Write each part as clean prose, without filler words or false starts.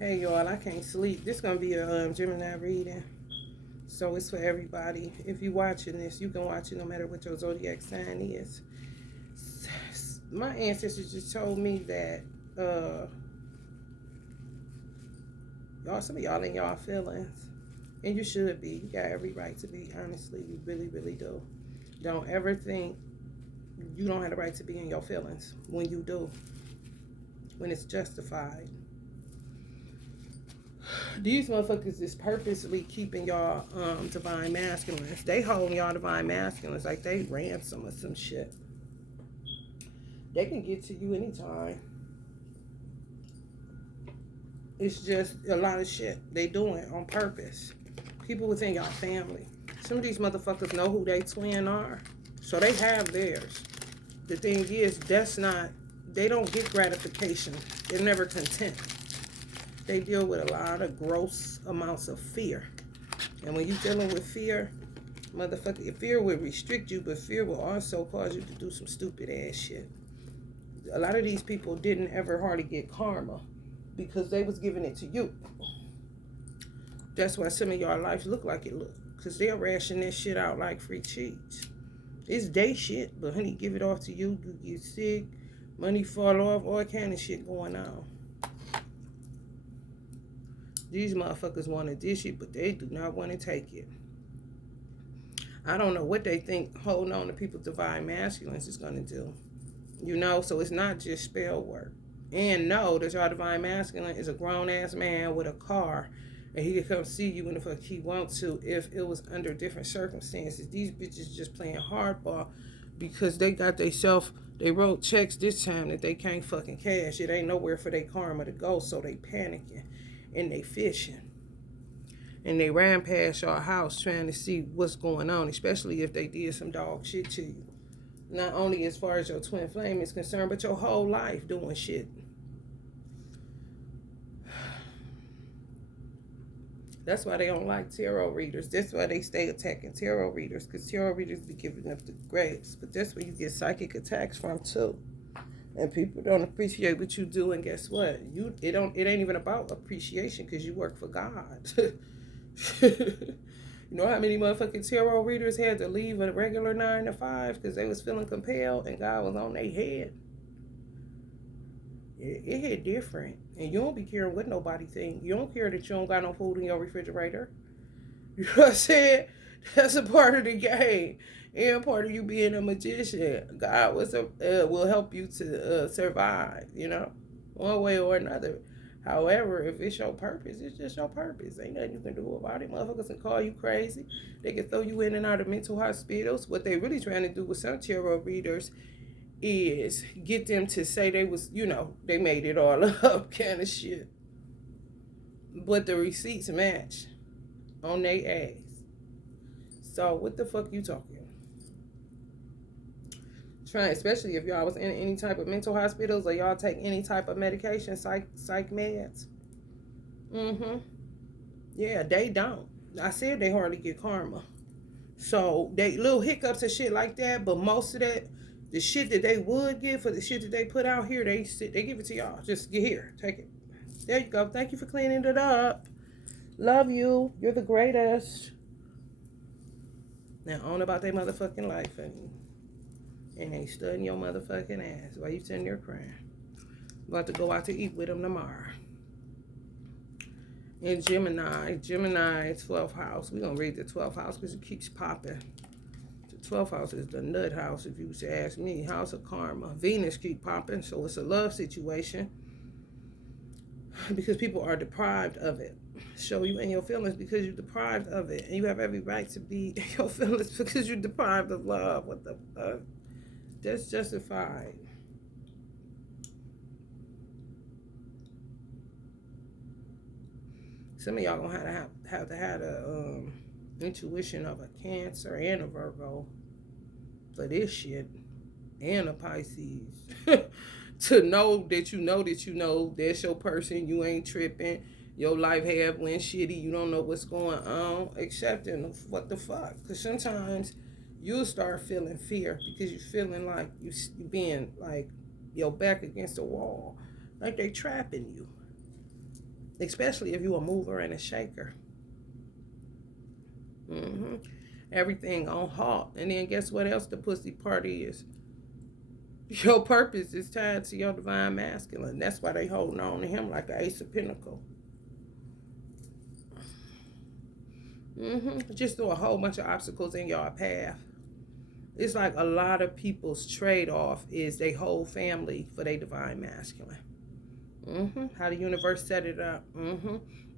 Hey y'all, I can't sleep. This gonna be a Gemini reading, so it's for everybody. If you watching this, you can watch it no matter what your zodiac sign is. My ancestors just told me that y'all, some of y'all in y'all feelings, and you should be. You got every right to be. Honestly, you really, really do. Don't ever think you don't have the right to be in your feelings when you do, when it's justified. These motherfuckers is purposely keeping y'all divine masculines. They holding y'all divine masculines like they ransom or some shit. They can get to you anytime. It's just a lot of shit they doing on purpose. People within y'all family. Some of these motherfuckers know who they twin are. So they have theirs. The thing is, that's not, they don't get gratification. They're never content. They deal with a lot of gross amounts of fear. And when you're dealing with fear, motherfucker, fear will restrict you, but fear will also cause you to do some stupid ass shit. A lot of these people didn't ever hardly get karma because they was giving it to you. That's why some of y'all lives look like it look. Because they'll ration this shit out like free cheese. It's day shit, but honey, give it off to you. You get sick, money fall off, all kind of shit going on. These motherfuckers want to dish it, but they do not want to take it. I don't know what they think holding on to people's divine masculines is going to do. You know, so it's not just spell work. And know that your divine masculine is a grown-ass man with a car, and he can come see you when the fuck he wants to if it was under different circumstances. These bitches just playing hardball because they got they wrote checks this time that they can't fucking cash. It ain't nowhere for their karma to go, so they panicking and they fishing. And they ran past your house trying to see what's going on, especially if they did some dog shit to you. Not only as far as your twin flame is concerned, but your whole life doing shit. That's why they don't like tarot readers. That's why they stay attacking tarot readers, because tarot readers be giving up the grapes. But that's where you get psychic attacks from too. And people don't appreciate what you do, and guess what? It ain't even about appreciation because you work for God. You know how many motherfucking tarot readers had to leave a regular 9 to 5 because they was feeling compelled and God was on their head? It hit different. And you don't be caring what nobody think. You don't care that you don't got no food in your refrigerator. You know what I'm saying? That's a part of the game. And part of you being a magician. God will help you to survive, you know, one way or another. However, if it's your purpose, it's just your purpose. Ain't nothing you can do about it. Motherfuckers can call you crazy. They can throw you in and out of mental hospitals. What they really trying to do with some tarot readers is get them to say they was, you know, they made it all up kind of shit. But the receipts match on their ass. So what the fuck you talking? Trying, especially if y'all was in any type of mental hospitals or y'all take any type of medication, psych meds. Yeah, they don't. I said they hardly get karma. So they little hiccups and shit like that, but most of that, the shit that they would give for the shit that they put out here, they give it to y'all. Just get here, take it. There you go. Thank you for cleaning it up. Love you. You're the greatest. Now on about their motherfucking life, and they studying your motherfucking ass while you sitting there crying. About to go out to eat with them tomorrow. In Gemini 12th house. We're going to read the 12th house because it keeps popping. The 12th house is the nut house, if you should ask me. House of karma. Venus keep popping, so it's a love situation. Because people are deprived of it. Show you in your feelings because you're deprived of it. And you have every right to be in your feelings because you're deprived of love. What the fuck? That's justified. Some of y'all gonna have to have a intuition of a Cancer and a Virgo for this shit, and a Pisces to know that you know that you know that's your person. You ain't tripping. Your life have went shitty. You don't know what's going on, accepting what the fuck. Because sometimes you'll start feeling fear because you're feeling like you being like your back against the wall, like they trapping you. especially if you a mover and a shaker. Everything on halt. And then guess what else the pussy part is? Your purpose is tied to your divine masculine. That's why they holding on to him like an ace of pentacle. Just throw a whole bunch of obstacles in your path. It's like a lot of people's trade-off is they whole family for their divine masculine. How the universe set it up.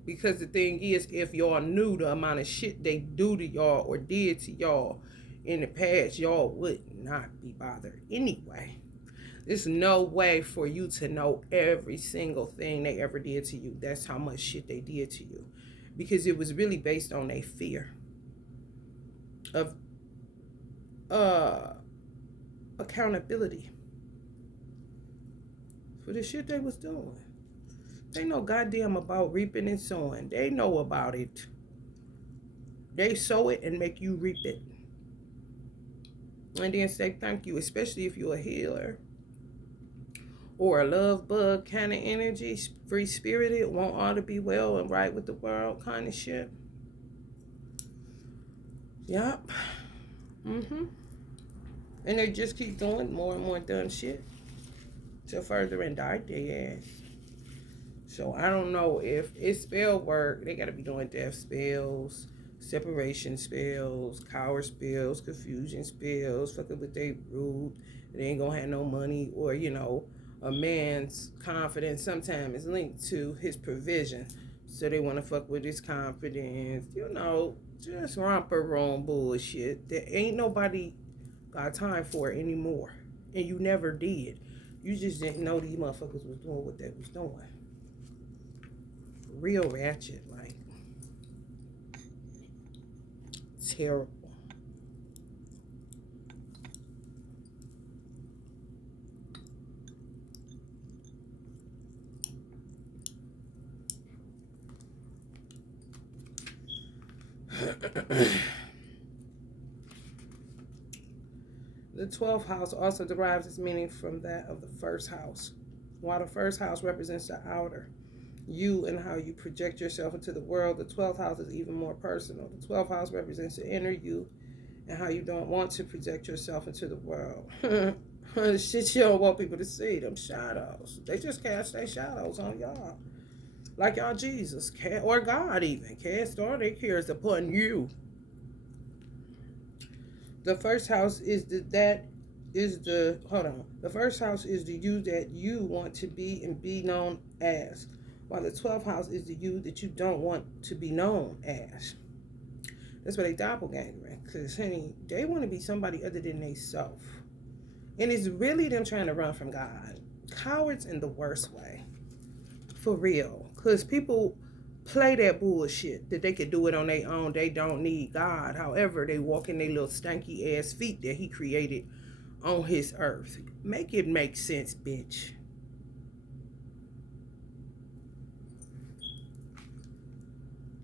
Because the thing is, if y'all knew the amount of shit they do to y'all or did to y'all in the past, y'all would not be bothered anyway. There's no way for you to know every single thing they ever did to you. That's how much shit they did to you. Because it was really based on a fear of accountability for the shit they was doing. They know goddamn about reaping and sowing. They know about it. They sow it and make you reap it. And then say thank you, especially if you're a healer or a love bug kind of energy, free spirited, want all to be well and right with the world kind of shit. Yep. And they just keep doing more and more dumb shit to further indict their ass. So I don't know if it's spell work. They got to be doing death spells, separation spells, coward spells, confusion spells, fucking with they rude. They ain't gonna have no money, or a man's confidence sometimes is linked to his provision. So they want to fuck with his confidence. Just romper room bullshit that ain't nobody got time for anymore. And you never did. You just didn't know these motherfuckers was doing what they was doing. Real ratchet, like terrible. The 12th house also derives its meaning from that of the first house. While the first house represents the outer, you and how you project yourself into the world, the 12th house is even more personal. The 12th house represents the inner you and how you don't want to project yourself into the world. The shit you don't want people to see, them shadows. They just cast their shadows on y'all. Like y'all Jesus, or God even, cast all their cares upon you. The first house is the first house is the you that you want to be and be known as, while the 12th house is the you that you don't want to be known as. That's why they doppelganger, because honey, they want to be somebody other than they self. And it's really them trying to run from God. Cowards in the worst way. For real. Because people play that bullshit that they could do it on their own. They don't need God. However, they walk in their little stanky ass feet that he created on his earth. Make it make sense, bitch.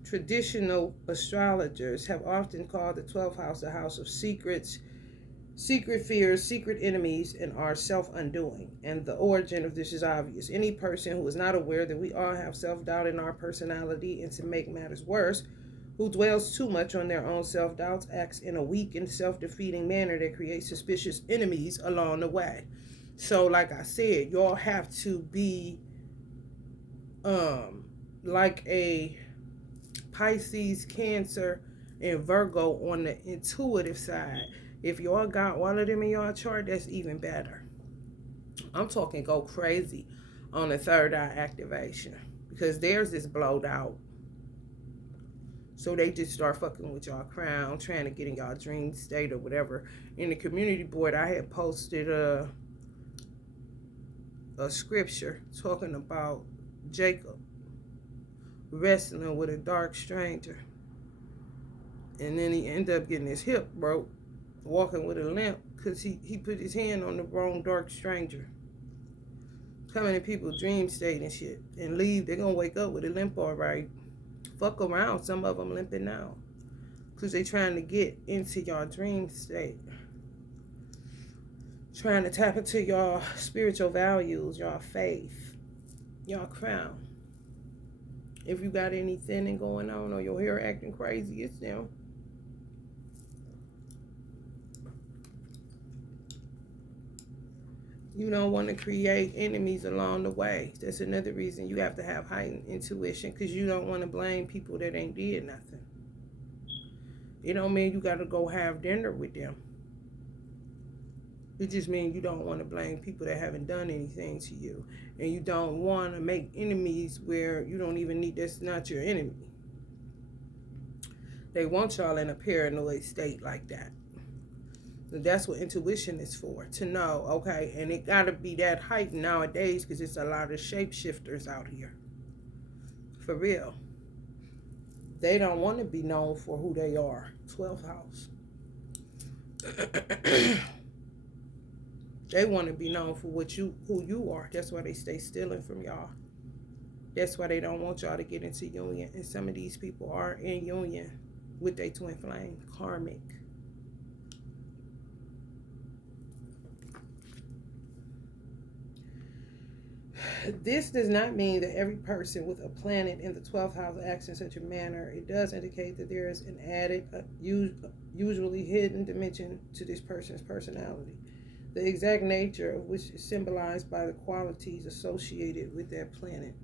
Traditional astrologers have often called the 12th house the house of secrets, secret fears, secret enemies, and our self-undoing. And the origin of this is obvious. Any person who is not aware that we all have self-doubt in our personality, and to make matters worse, who dwells too much on their own self-doubts, acts in a weak and self-defeating manner that creates suspicious enemies along the way. So, like I said, y'all have to be like a Pisces, Cancer, and Virgo on the intuitive side. If y'all got one of them in your chart, that's even better. I'm talking go crazy on the third eye activation, because theirs is blowed out. So they just start fucking with y'all crown, trying to get in y'all dream state or whatever. In the community board, I had posted a scripture talking about Jacob wrestling with a dark stranger. And then he ended up getting his hip broke, walking with a limp, because he put his hand on the wrong dark stranger. Coming in people's dream state and shit, and leave, they're gonna wake up with a limp all right. Fuck around, some of them limping now, because they trying to get into your dream state. Trying to tap into your spiritual values, your faith, your crown. If you got any thinning going on or your hair acting crazy, it's them. You don't want to create enemies along the way. That's another reason you have to have heightened intuition, because you don't want to blame people that ain't did nothing. It don't mean you got to go have dinner with them. It just means you don't want to blame people that haven't done anything to you. And you don't want to make enemies where you don't even need, that's not your enemy. They want y'all in a paranoid state like that. So that's what intuition is for, to know, okay, and it got to be that heightened nowadays because it's a lot of shapeshifters out here. For real. They don't want to be known for who they are. 12th house. They want to be known for who you are. That's why they stay stealing from y'all. That's why they don't want y'all to get into union. And some of these people are in union with their twin flame, karmic. This does not mean that every person with a planet in the 12th house acts in such a manner. It does indicate that there is an added, usually hidden dimension to this person's personality, the exact nature of which is symbolized by the qualities associated with that planet.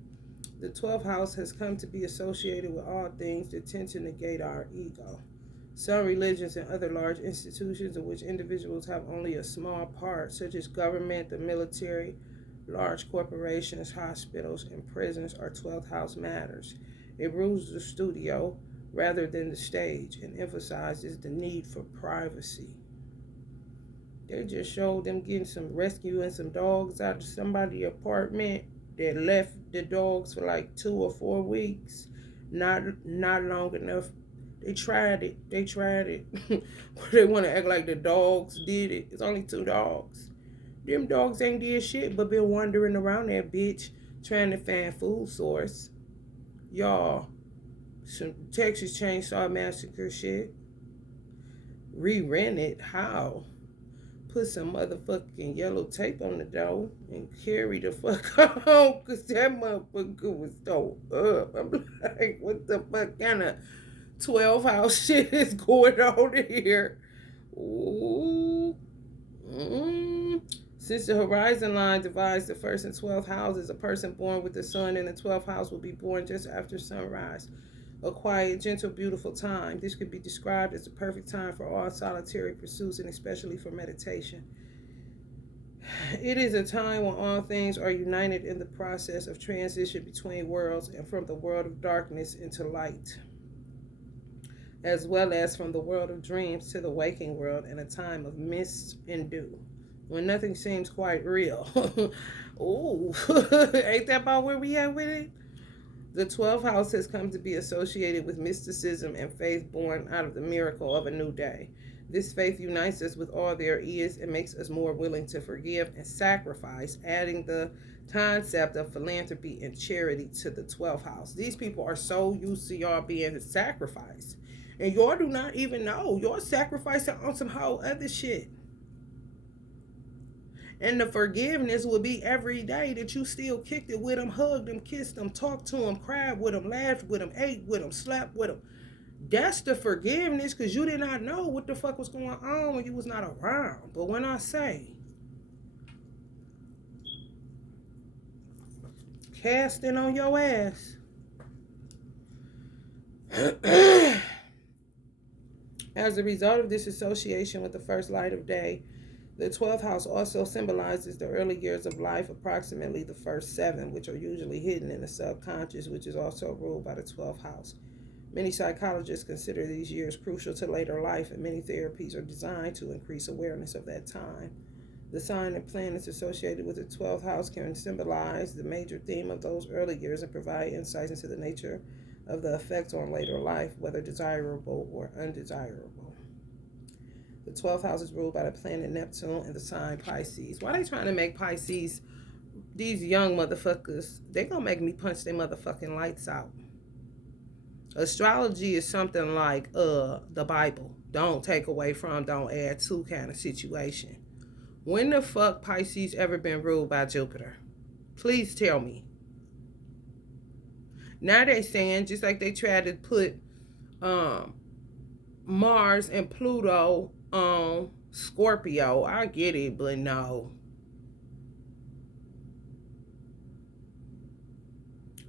The 12th house has come to be associated with all things that tend to negate our ego. Some religions and other large institutions of which individuals have only a small part, such as government, the military, large corporations, hospitals, and prisons, are 12th house matters. It rules the studio rather than the stage and emphasizes the need for privacy. They just showed them rescuing some dogs out of somebody's apartment that left the dogs for like 2 or 4 weeks. Not long enough. They tried it. They want to act like the dogs did it. It's only 2 dogs. Them dogs ain't did shit but been wandering around that bitch trying to find food source. Y'all, some Texas Chainsaw Massacre shit. Re-rent it. How? Put some motherfucking yellow tape on the door and carry the fuck home, because that motherfucker was so up. I'm like, what the fuck kind of 12 house shit is going on here? Ooh. Since the horizon line divides the 1st and 12th houses, a person born with the sun in the 12th house will be born just after sunrise. A quiet, gentle, beautiful time. This could be described as the perfect time for all solitary pursuits and especially for meditation. It is a time when all things are united in the process of transition between worlds and from the world of darkness into light, as well as from the world of dreams to the waking world, in a time of mist and dew, when nothing seems quite real. Ooh, ain't that about where we at with it? The 12th house has come to be associated with mysticism and faith born out of the miracle of a new day. This faith unites us with all there is and makes us more willing to forgive and sacrifice, adding the concept of philanthropy and charity to the 12th house. These people are so used to y'all being sacrificed, and y'all do not even know. Y'all sacrificing on some whole other shit. And the forgiveness will be every day that you still kicked it with them, hugged them, kissed them, talked to them, cried with them, laughed with them, ate with them, slept with them. That's the forgiveness, because you did not know what the fuck was going on when you was not around. But when I say casting on your ass, as a result of this association with the first light of day, the 12th house also symbolizes the early years of life, approximately the first 7, which are usually hidden in the subconscious, which is also ruled by the 12th house. Many psychologists consider these years crucial to later life, and many therapies are designed to increase awareness of that time. The sign and planets associated with the 12th house can symbolize the major theme of those early years and provide insights into the nature of the effects on later life, whether desirable or undesirable. The 12th house is ruled by the planet Neptune and the sign Pisces. Why they trying to make Pisces, these young motherfuckers, they gonna make me punch their motherfucking lights out. Astrology is something like the Bible. Don't take away from, don't add to kind of situation. When the fuck Pisces ever been ruled by Jupiter? Please tell me. Now they saying, just like they tried to put um Mars and Pluto on Scorpio. I get it, but no.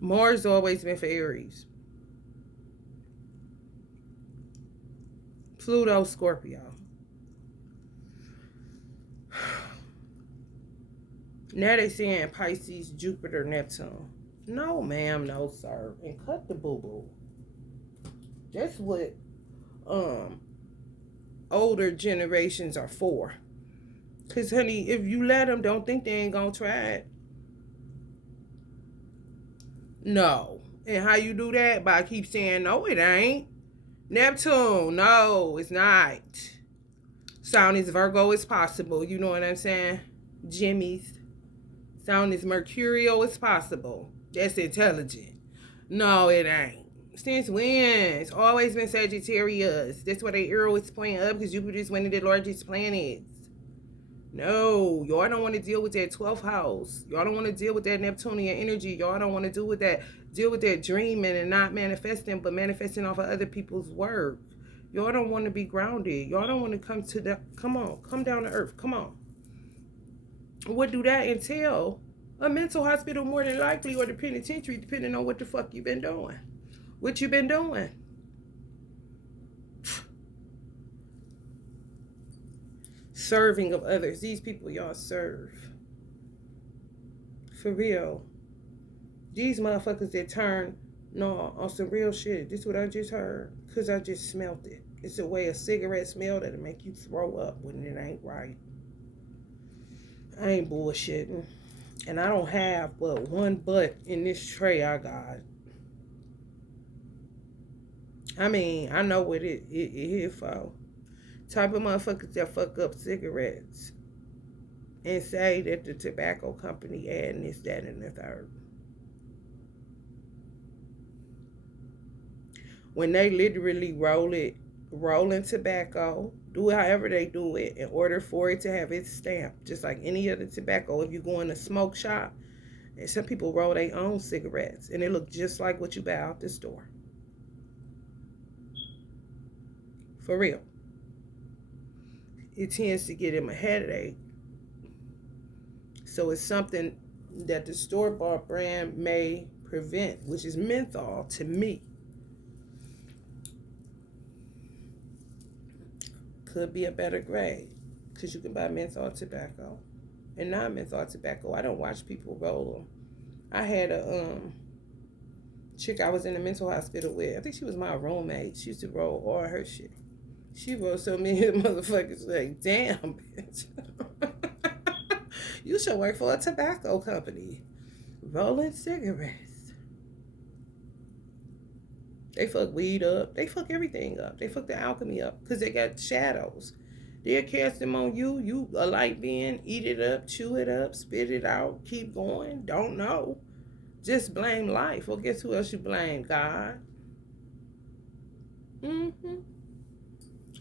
Mars always been for Aries. Pluto, Scorpio. Now they saying Pisces, Jupiter, Neptune. No, ma'am, no, sir. And cut the boo-boo. That's what older generations are for. Because, honey, if you let them, don't think they ain't going to try it. No. And how you do that? By keep saying, no, it ain't. Neptune, no, it's not. Sound is Virgo is possible. You know what I'm saying? Jimmy's. Sound is Mercurial is possible. That's intelligent. No, it ain't. Since when? It's always been Sagittarius. That's why the arrow is pointing up, because Jupiter is one of the largest planets. No, y'all don't want to deal with that 12th house. Y'all don't want to deal with that Neptunian energy. Y'all don't want to deal with that dreaming and not manifesting, but manifesting off of other people's work. Y'all don't want to be grounded. Y'all don't want to come down to earth. Come on. What do that entail? A mental hospital more than likely, or the penitentiary, depending on what the fuck you've been doing. What you been doing? Serving of others. These people y'all serve. For real. These motherfuckers that turn, no, on some real shit. This is what I just heard. Because I just smelt it. It's a way a cigarette smell that'll make you throw up when it ain't right. I ain't bullshitting. And I don't have but one butt in this tray I got. I mean, I know what it here for. Type of motherfuckers that fuck up cigarettes and say that the tobacco company adding this, that, and the third. When they literally rolling tobacco, do it however they do it, in order for it to have its stamp, just like any other tobacco. If you go in a smoke shop, and some people roll their own cigarettes, and it look just like what you buy out the store. For real. It tends to get him a headache. So it's something that the store-bought brand may prevent, which is menthol to me. Could be a better grade, because you can buy menthol tobacco and non-menthol tobacco. I don't watch people roll them. I had a chick I was in a mental hospital with. I think she was my roommate. She used to roll all her shit. She rolled so many motherfuckers like, damn, bitch. You should work for a tobacco company. Rolling cigarettes. They fuck weed up. They fuck everything up. They fuck the alchemy up because they got shadows. They'll cast them on you. You a light being. Eat it up, chew it up, spit it out, keep going. Don't know. Just blame life. Well, guess who else you blame? God.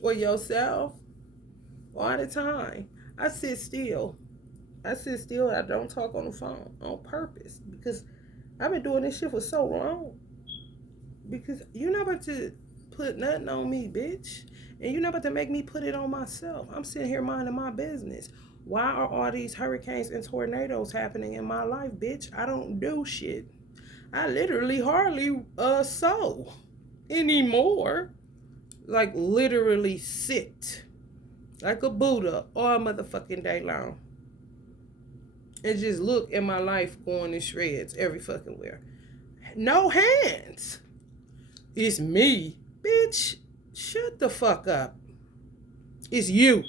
Or yourself. All the time. I sit still. I don't talk on the phone on purpose, because I've been doing this shit for so long. Because you're not about to put nothing on me, bitch. And you're not about to make me put it on myself. I'm sitting here minding my business. Why are all these hurricanes and tornadoes happening in my life, bitch? I don't do shit. I literally hardly sew anymore. Like literally sit like a Buddha all motherfucking day long. And just look at my life going to shreds every fucking where. No hands. It's me. Bitch, shut the fuck up. It's you.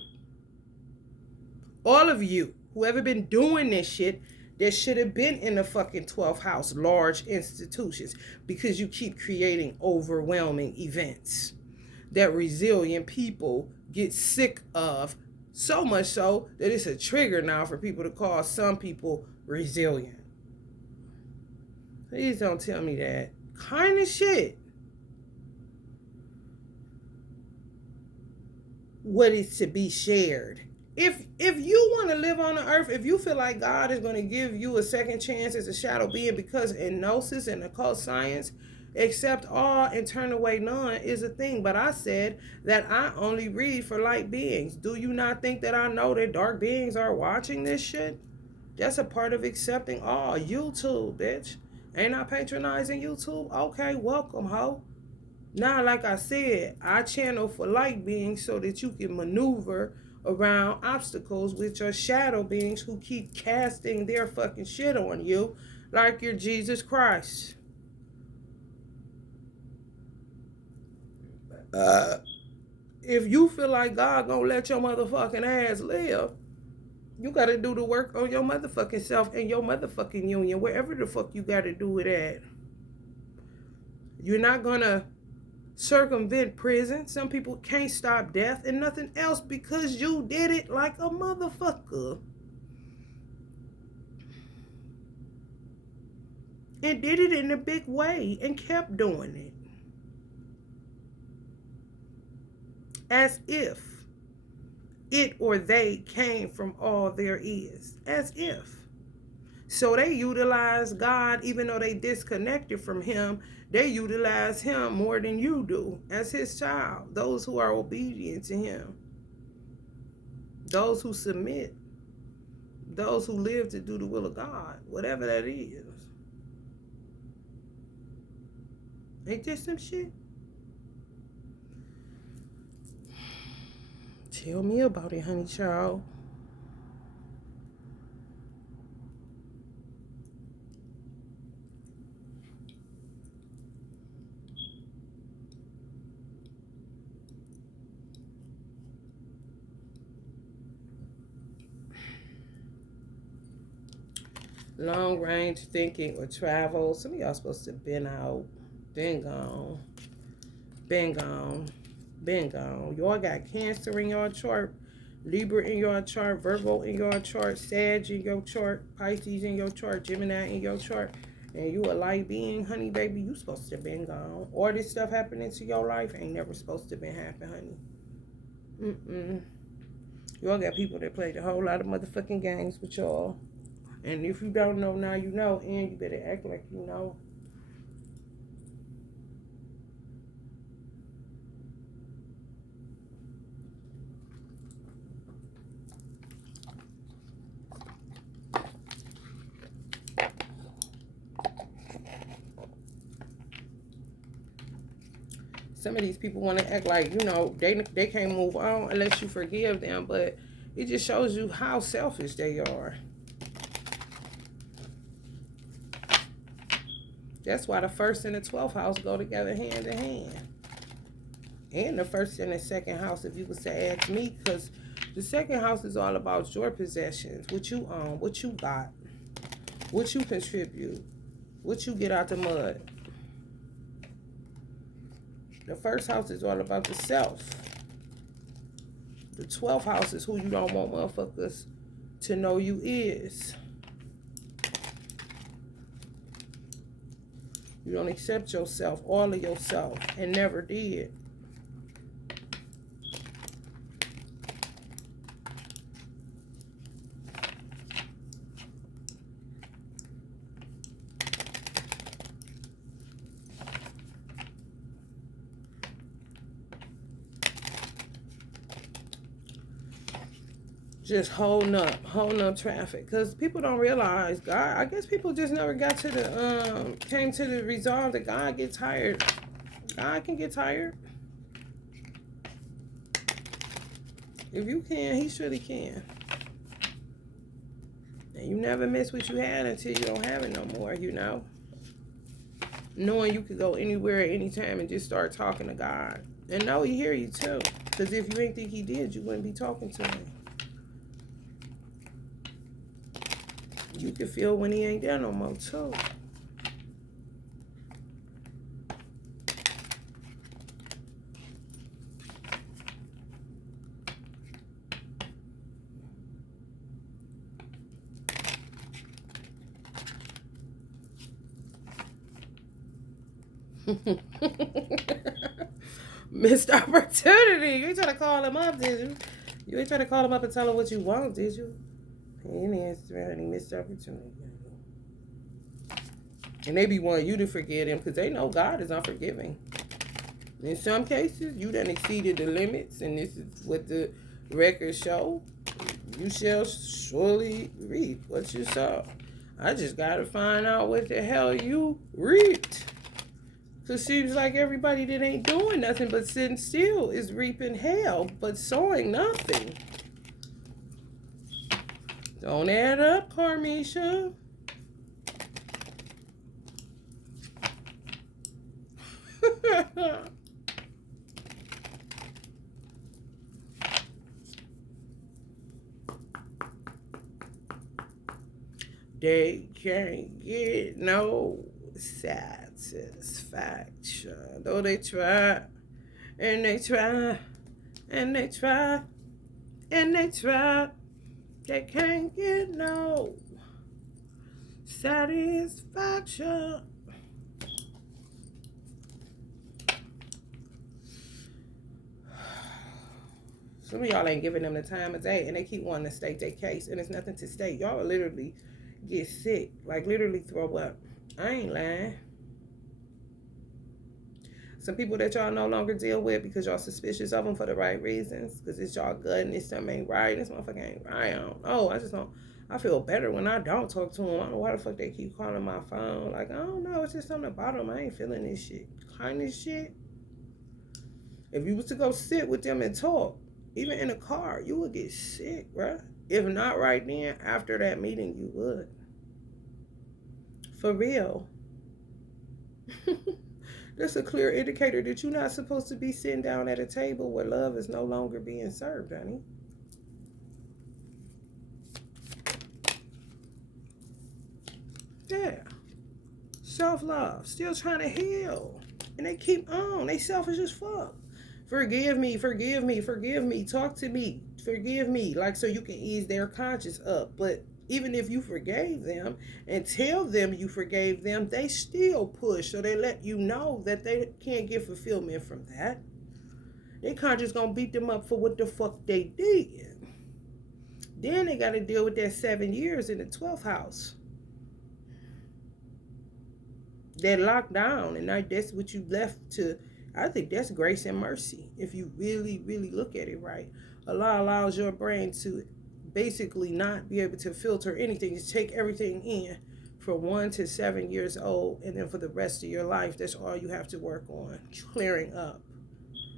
All of you, whoever been doing this shit, that should have been in the fucking 12th house, large institutions, because you keep creating overwhelming events that resilient people get sick of, so much so that it's a trigger now for people to call some people resilient. Please don't tell me that kind of shit. What is to be shared If you want to live on the earth, if you feel like God is going to give you a second chance as a shadow being, because in gnosis and occult science, accept all and turn away none is a thing. But I said that I only read for light beings. Do you not think that I know that dark beings are watching this shit? That's a part of accepting all. YouTube, bitch. Ain't I patronizing YouTube? Okay, welcome, ho. Now, like I said, I channel for light beings so that you can maneuver around obstacles with your shadow beings who keep casting their fucking shit on you like you're Jesus Christ. If you feel like God gonna let your motherfucking ass live, you gotta do the work on your motherfucking self and your motherfucking union, wherever the fuck you gotta do it at. You're not gonna circumvent prison. Some people can't stop death and nothing else because you did it like a motherfucker. And did it in a big way and kept doing it. As if it or they came from all there is. As if. So they utilize God, even though they disconnected from him, they utilize him more than you do as his child. Those who are obedient to him. Those who submit. Those who live to do the will of God. Whatever that is. Ain't this some shit? Tell me about it, honey child. Long range thinking or travel. Some of y'all supposed to been out, been gone, been gone, been gone. Y'all got Cancer in your chart, Libra in your chart, Virgo in your chart, Sag in your chart, Pisces in your chart, Gemini in your chart, and you a light being, honey baby, you supposed to been gone. All this stuff happening to your life ain't never supposed to been happen, honey. Y'all got people that played a whole lot of motherfucking games with y'all. And if you don't know, now you know, and you better act like you know. Some of these people want to act like, you know, they can't move on unless you forgive them, but it just shows you how selfish they are. That's why the first and the 12th house go together hand in hand. And the first and the second house, if you was to ask me, because the second house is all about your possessions, what you own, what you got, what you contribute, what you get out the mud. The first house is all about the self. The 12th house is who you don't want motherfuckers to know you is. You don't accept yourself, all of yourself, and never did. Just holding up traffic, because people don't realize God. I guess people just never got to the came to the resolve that God gets tired. God can get tired. If you can, he surely can. And you never miss what you had until you don't have it no more, you know. Knowing you could go anywhere at any time and just start talking to God. And know he hear you too. Because if you ain't think he did, you wouldn't be talking to him. You can feel when he ain't there no more, too. Missed opportunity. You trying to call him up, did you? You ain't trying to call him up and tell him what you want, did you? He didn't answer, and he missed opportunity. And they be wanting you to forgive them because they know God is unforgiving. In some cases, you done exceeded the limits, and this is what the records show. You shall surely reap what you sow. I just gotta find out what the hell you reaped. Cause it seems like everybody that ain't doing nothing but sitting still is reaping hell, but sowing nothing. Don't add up, Carmisha. They can't get no satisfaction. Though they try, and they try, and they try, and they try. They can't get no satisfaction. Some of y'all ain't giving them the time of day, and they keep wanting to state their case, and it's nothing to state. Y'all literally get sick, like literally throw up. I ain't lying. Some people that y'all no longer deal with because y'all suspicious of them for the right reasons, because it's y'all good and this something ain't right. This motherfucker ain't right. I don't know. I just don't. I feel better when I don't talk to them. I don't know why the fuck they keep calling my phone. Like, I don't know. It's just something about them. I ain't feeling this shit. Kind of shit. If you was to go sit with them and talk, even in a car, you would get sick, bruh. If not right then, after that meeting, you would. For real. That's a clear indicator that you're not supposed to be sitting down at a table where love is no longer being served, honey. Yeah. Self-love. Still trying to heal. And they keep on. They selfish as fuck. Forgive me, forgive me, forgive me. Talk to me. Forgive me. Like, so you can ease their conscience up. But even if you forgave them and tell them you forgave them, they still push. So they let you know that they can't get fulfillment from that. They conscience gonna beat them up for what the fuck they did. Then they gotta deal with that 7 years in the 12th house. They're locked down, and that's what you left to. I think that's grace and mercy. If you really, really look at it right, Allah allows your brain to basically not be able to filter anything. Just take everything in from 1 to 7 years old, and then for the rest of your life, that's all you have to work on, clearing up,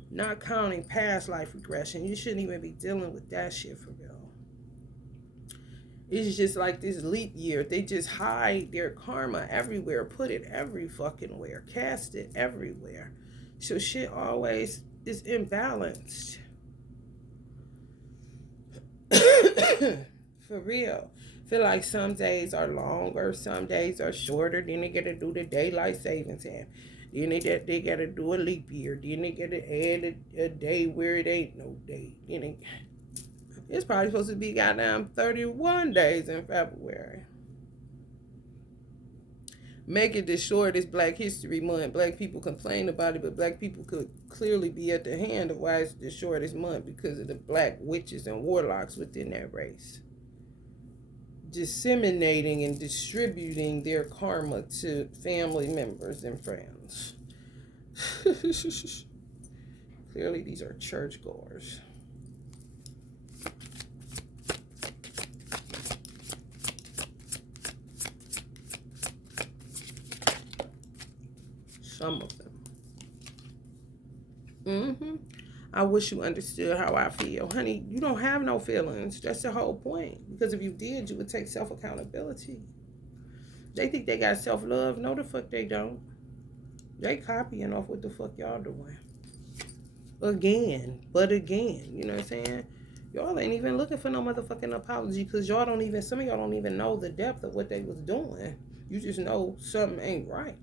not counting past life regression. You shouldn't even be dealing with that shit for real. It's just like this leap year. They just hide their karma everywhere, put it every fucking where, cast it everywhere. So shit always is imbalanced. For real. Feel like some days are longer, some days are shorter. Then they gotta do the daylight saving time. Then they gotta do a leap year. Then they gotta add a day where it ain't no day. It's probably supposed to be goddamn 31 days in February. Make it the shortest Black History Month. Black people complain about it, but Black people could clearly be at the hand of why it's the shortest month, because of the Black witches and warlocks within that race, disseminating and distributing their karma to family members and friends. Clearly, these are churchgoers. Some of them. I wish you understood how I feel. Honey, you don't have no feelings. That's the whole point. Because if you did, you would take self-accountability. They think they got self-love. No, the fuck they don't. They copying off what the fuck y'all doing. Again. You know what I'm saying? Y'all ain't even looking for no motherfucking apology, because y'all don't even, some of y'all don't even know the depth of what they was doing. You just know something ain't right.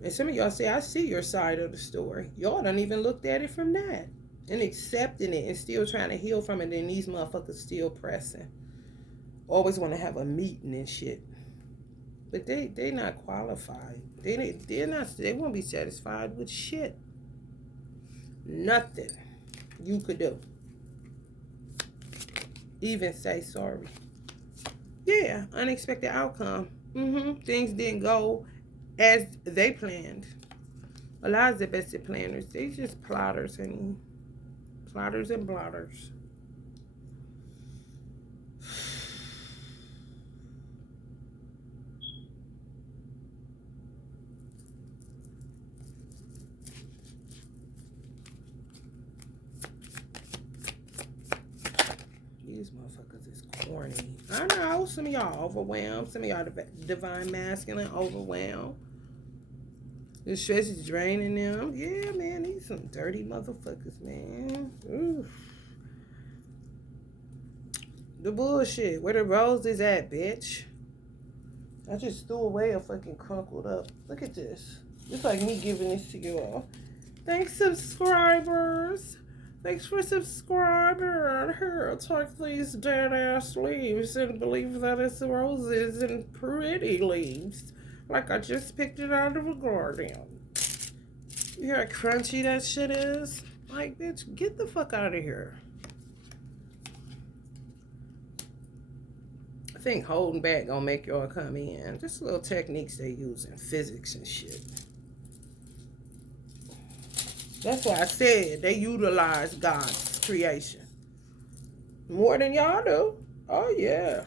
And some of y'all say, I see your side of the story. Y'all don't even looked at it from that. And accepting it and still trying to heal from it. And these motherfuckers still pressing. Always want to have a meeting and shit. But they not qualified. They won't be satisfied with shit. Nothing you could do. even say sorry. Yeah, unexpected outcome. Things didn't go as they planned. A lot of the best planners, they just plotters and plotters and blotters. These motherfuckers is corny. I know some of y'all overwhelmed. Some of y'all divine masculine overwhelmed. The stress is draining them. Yeah, man, these some dirty motherfuckers, man. Oof. The bullshit. Where the roses at, bitch? I just threw away a fucking crumpled up. Look at this. It's like me giving this to you all. Thanks, subscribers. Thanks for subscribing. Here, take these dead ass leaves and believe that it's roses and pretty leaves. Like I just picked it out of a garden. You hear how crunchy that shit is? Like, bitch, get the fuck out of here. I think holding back gonna make y'all come in. Just little techniques they use in physics and shit. That's why I said they utilize God's creation. More than y'all do. Oh, yeah.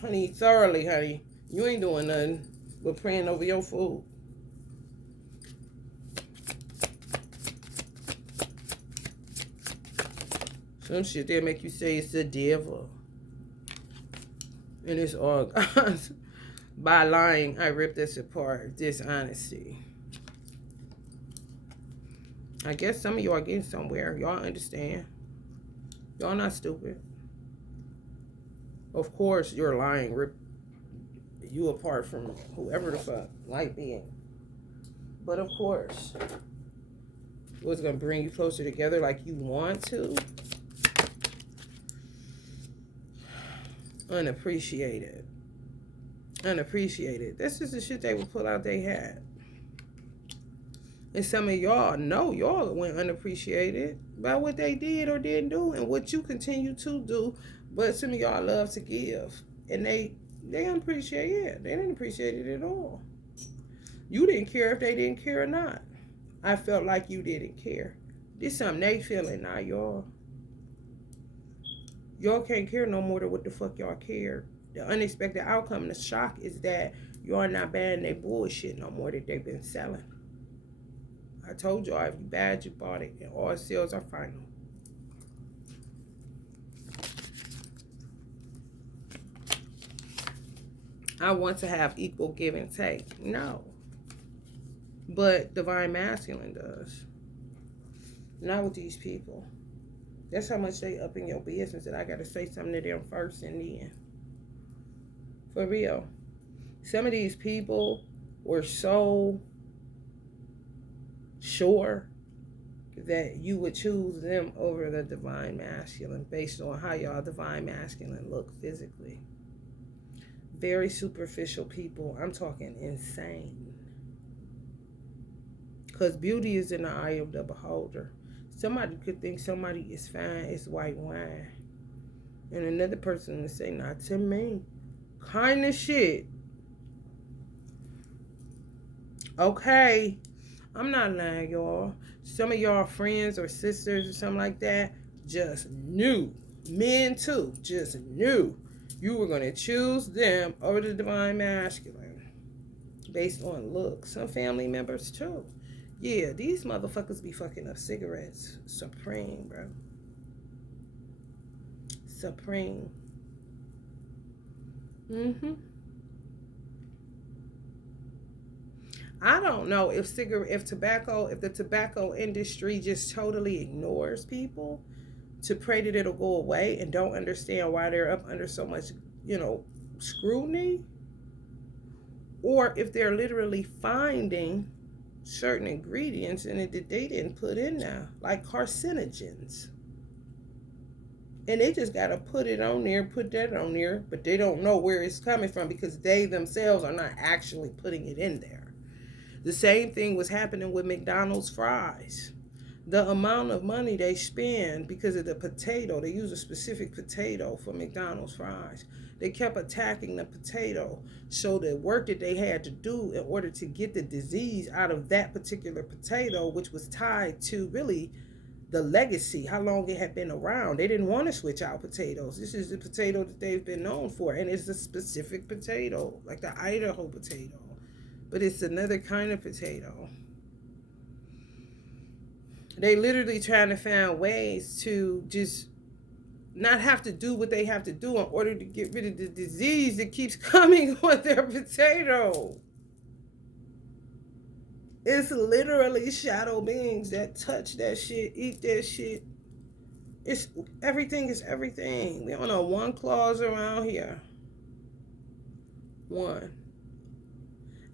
Honey, thoroughly, honey. You ain't doing nothing but praying over your food. Some shit there make you say it's the devil. And it's all God's. By lying, I ripped this apart. Dishonesty. I guess some of y'all are getting somewhere. Y'all understand. Y'all not stupid. Of course, you're lying. Rip you apart from whoever the fuck light being. But of course, what's going to bring you closer together like you want to? Unappreciated. Unappreciated. This is the shit they would pull out they had. And some of y'all know y'all went unappreciated by what they did or didn't do and what you continue to do. But some of y'all love to give. And they appreciate it. They didn't appreciate it at all. You didn't care if they didn't care or not. I felt like you didn't care. This is something they feeling, not y'all. Y'all can't care no more than what the fuck y'all care. The unexpected outcome, the shock is that y'all not buying their bullshit no more that they've been selling. I told y'all, if you bad, you bought it. And all sales are final. I want to have equal give and take. No. But divine masculine does. Not with these people. That's how much they up in your business that I got to say something to them first and then. For real. Some of these people were so sure that you would choose them over the divine masculine based on how y'all divine masculine look physically. Very superficial people. I'm talking insane. Because beauty is in the eye of the beholder. Somebody could think somebody is fine as white wine. And another person would say, not to me. Kind of shit. Okay. I'm not lying, y'all. Some of y'all friends or sisters or something like that just knew. Men too. Just knew. You were going to choose them over the divine masculine. Based on looks. Some family members too. Yeah, these motherfuckers be fucking up cigarettes. Supreme, bro. Supreme. I don't know if the tobacco industry just totally ignores people to pray that it'll go away and don't understand why they're up under so much, scrutiny. Or if they're literally finding certain ingredients in it that they didn't put in there, like carcinogens. And they just got to put it on there, put that on there, but they don't know where it's coming from because they themselves are not actually putting it in there. The same thing was happening with McDonald's fries. The amount of money they spend because of the potato, they use a specific potato for McDonald's fries. They kept attacking the potato. So the work that they had to do in order to get the disease out of that particular potato, which was tied to really the legacy, how long it had been around. They didn't want to switch out potatoes. This is the potato that they've been known for, and it's a specific potato, like the Idaho potato, but it's another kind of potato. They literally trying to find ways to just not have to do what they have to do in order to get rid of the disease that keeps coming on their potato. It's literally shadow beings that touch that shit, eat that shit. It's everything is everything. We don't know one clause around here. One.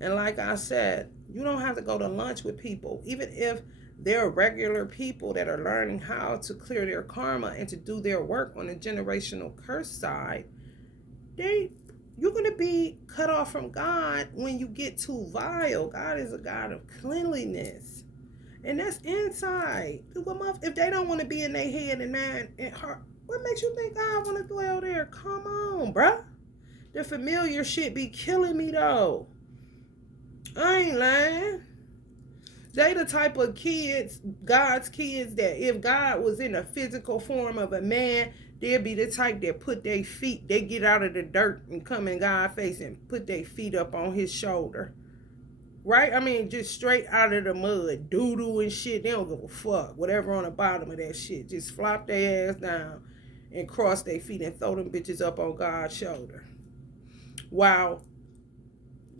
And like I said, you don't have to go to lunch with people, even if they're regular people that are learning how to clear their karma and to do their work on the generational curse side. You're going to be cut off from God when you get too vile. God is a God of cleanliness. And that's inside. If they don't want to be in their head and mind and heart, what makes you think God want to dwell there? Come on, bruh. The familiar shit be killing me, though. I ain't lying. They the type of kids, God's kids, that if God was in a physical form of a man, they'd be the type that put their feet, they get out of the dirt and come in God's face and put their feet up on his shoulder. Right? I mean, just straight out of the mud, doo-doo and shit. They don't give a fuck. Whatever on the bottom of that shit. Just flop their ass down and cross their feet and throw them bitches up on God's shoulder. While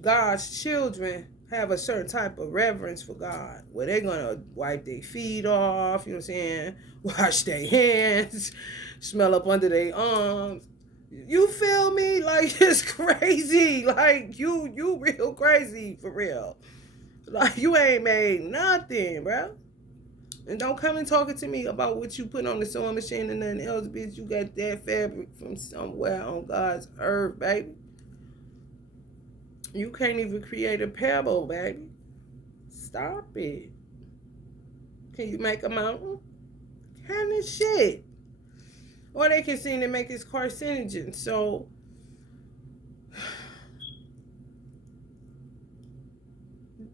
God's children have a certain type of reverence for God, where they're gonna wipe their feet off, you know what I'm saying, wash their hands, smell up under their arms. You feel me? Like, it's crazy. Like, you real crazy, for real. Like, you ain't made nothing, bro. And don't come and talking to me about what you put on the sewing machine and nothing else, bitch. You got that fabric from somewhere on God's earth, baby. You can't even create a pebble, baby. Stop it. Can you make a mountain? Kind of shit. Or they can seem to make it carcinogen. So,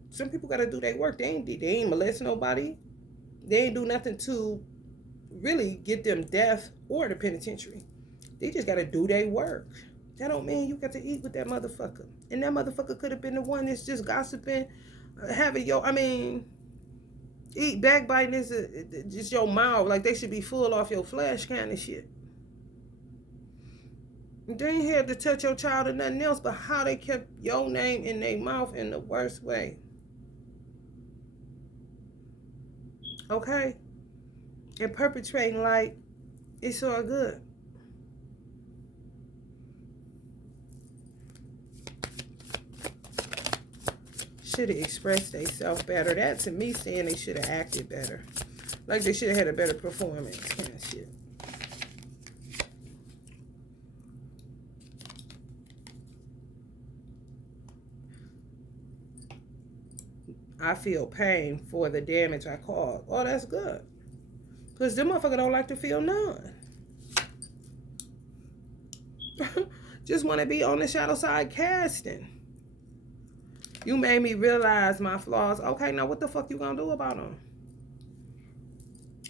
some people got to do their work. They ain't molest nobody. They ain't do nothing to really get them death or the penitentiary. They just got to do their work. That don't mean you got to eat with that motherfucker. And that motherfucker could have been the one that's just gossiping, eat backbiting is just your mouth. Like, they should be full off your flesh kind of shit. They ain't had to touch your child or nothing else, but how they kept your name in their mouth in the worst way. Okay? And perpetrating like it's all good. Should have expressed themselves better. That, to me, saying they should have acted better. Like they should have had a better performance kind of shit. I feel pain for the damage I caused. Oh, that's good. Because them motherfuckers don't like to feel none. Just want to be on the shadow side casting. You made me realize my flaws. Okay, now what the fuck you gonna do about them?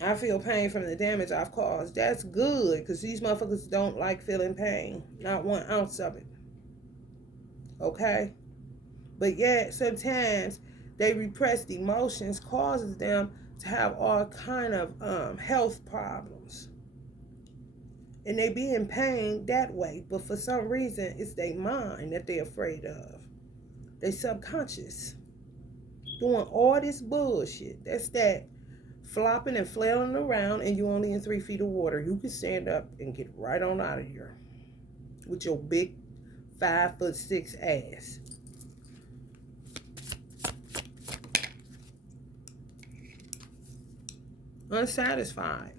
I feel pain from the damage I've caused. That's good, because these motherfuckers don't like feeling pain. Not 1 ounce of it. Okay? But yet, sometimes they repressed emotions causes them to have all kind of health problems. And they be in pain that way. But for some reason, it's their mind that they're afraid of. They subconscious. Doing all this bullshit. That's that flopping and flailing around and you only in 3 feet of water. You can stand up and get right on out of here. With your big 5'6" ass. Unsatisfied.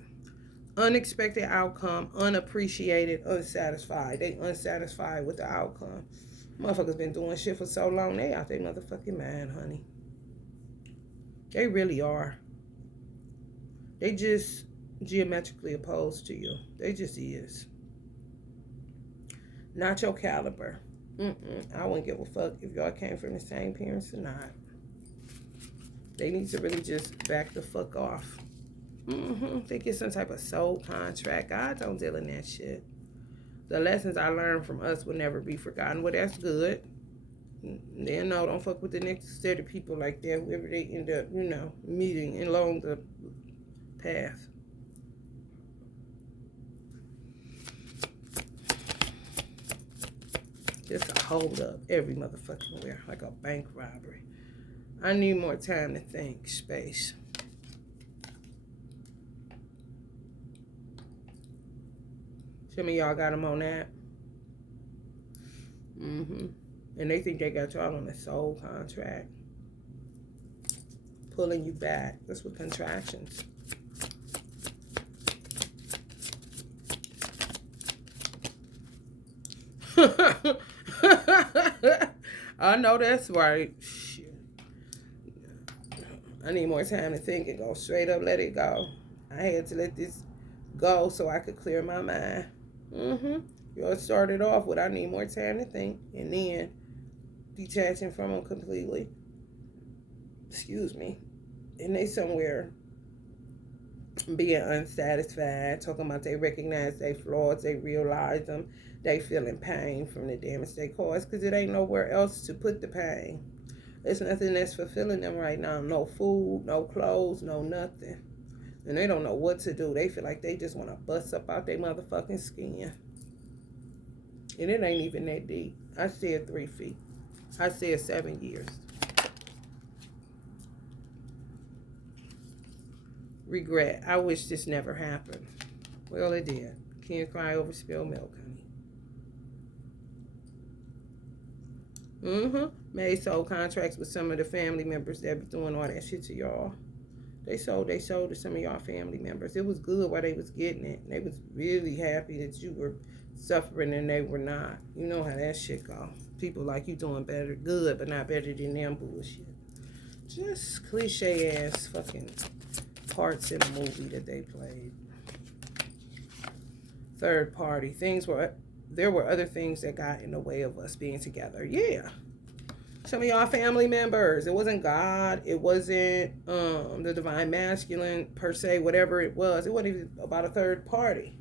Unexpected outcome. Unappreciated. Unsatisfied. They unsatisfied with the outcome. Motherfuckers been doing shit for so long, they out their motherfucking mind, honey. They really are. They just geometrically opposed to you. They just is. Not your caliber. I wouldn't give a fuck if y'all came from the same parents or not. They need to really just back the fuck off. Think it's some type of soul contract. God don't deal in that shit. The lessons I learned from us will never be forgotten. Well, that's good. Then no, don't fuck with the next set of people like that. Whoever they end up, meeting along the path. Just a hold up every motherfucking where, like a bank robbery. I need more time to think. Space. Some of y'all got them on that. And they think they got y'all on a soul contract. Pulling you back. That's what contractions. I know that's right. Shit. I need more time to think and go straight up, let it go. I had to let this go so I could clear my mind. Y'all started off with I need more time to think, and then detaching from them completely. Excuse me. And they somewhere being unsatisfied, talking about they recognize their flaws, they realize them, they feeling pain from the damage they caused, because it ain't nowhere else to put the pain. There's nothing that's fulfilling them right now. No food, no clothes, no nothing. And they don't know what to do. They feel like they just want to bust up out their motherfucking skin. And it ain't even that deep. I said 3 feet. I said 7 years. Regret. I wish this never happened. Well, it did. Can't cry over spilled milk, honey. Made soul contracts with some of the family members that be doing all that shit to y'all. They sold to some of y'all family members. It was good while they was getting it. They was really happy that you were suffering and they were not. You know how that shit go. People like you doing better, good, but not better than them bullshit. Just cliche ass fucking parts in the movie that they played. Third party. There were other things that got in the way of us being together. Yeah. Some of y'all family members. It wasn't God. It wasn't the divine masculine per se, whatever it was. It wasn't even about a third party.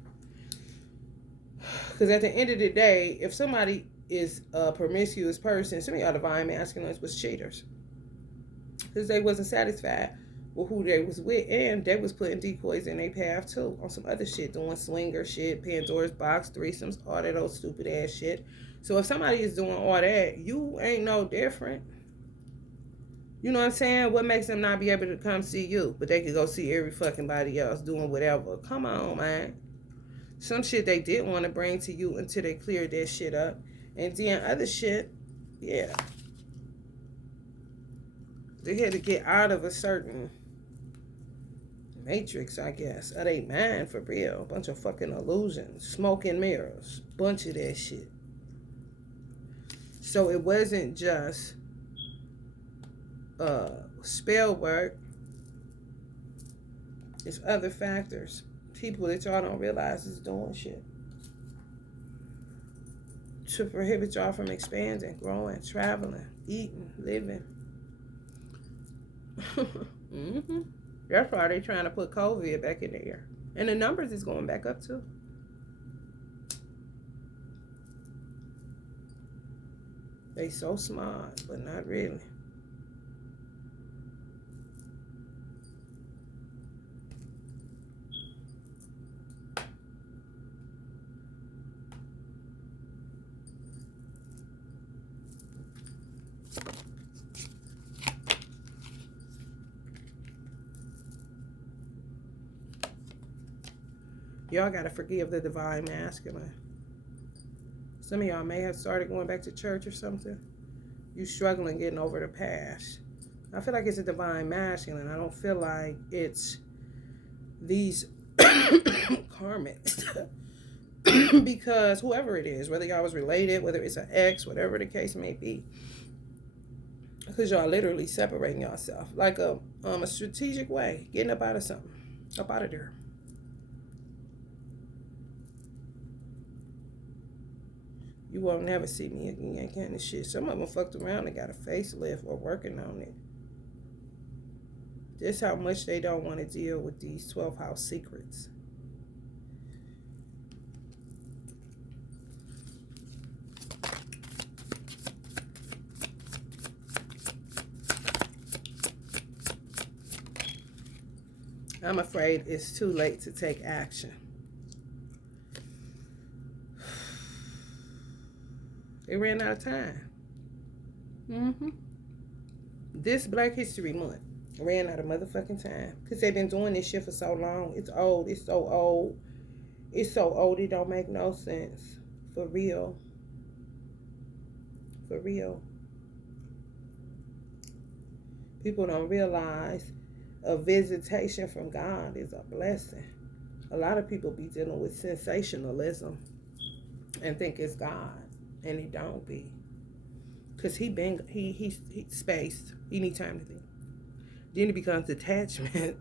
Because at the end of the day, if somebody is a promiscuous person, some of y'all divine masculines was cheaters. Because they wasn't satisfied with who they was with, and they was putting decoys in their path too on some other shit, doing swinger shit, Pandora's box, threesomes, all that old stupid ass shit. So if somebody is doing all that, you ain't no different. You know what I'm saying? What makes them not be able to come see you, but they could go see every fucking body else doing whatever? Come on, man. Some shit they didn't want to bring to you until they cleared that shit up. And then other shit, yeah. They had to get out of a certain matrix, I guess. Of they mind for real. Bunch of fucking illusions. Smoke and mirrors. Bunch of that shit. So it wasn't just spell work. It's other factors. People that y'all don't realize is doing shit to prohibit y'all from expanding, growing, traveling, eating, living. That's why they're trying to put COVID back in the air. And the numbers is going back up too. They so smart, but not really. Y'all got to forgive the divine masculine. Some of y'all may have started going back to church or something. You struggling getting over the past. I feel like it's a divine masculine. I don't feel like it's these karmics. Because whoever it is, whether y'all was related, whether it's an ex, whatever the case may be, because y'all literally separating yourself like a strategic way, getting up out of something. Up out of there. You won't never see me again, kind of shit. Some of them fucked around and got a facelift or working on it. Just how much they don't want to deal with these 12th house secrets. I'm afraid it's too late to take action. They ran out of time. This Black History Month ran out of motherfucking time. Because they've been doing this shit for so long. It's old. It's so old. It's so old it don't make no sense. For real. For real. People don't realize a visitation from God is a blessing. A lot of people be dealing with sensationalism and think it's God. And he don't be. Because he's spaced. He need time to think. Then it becomes detachment.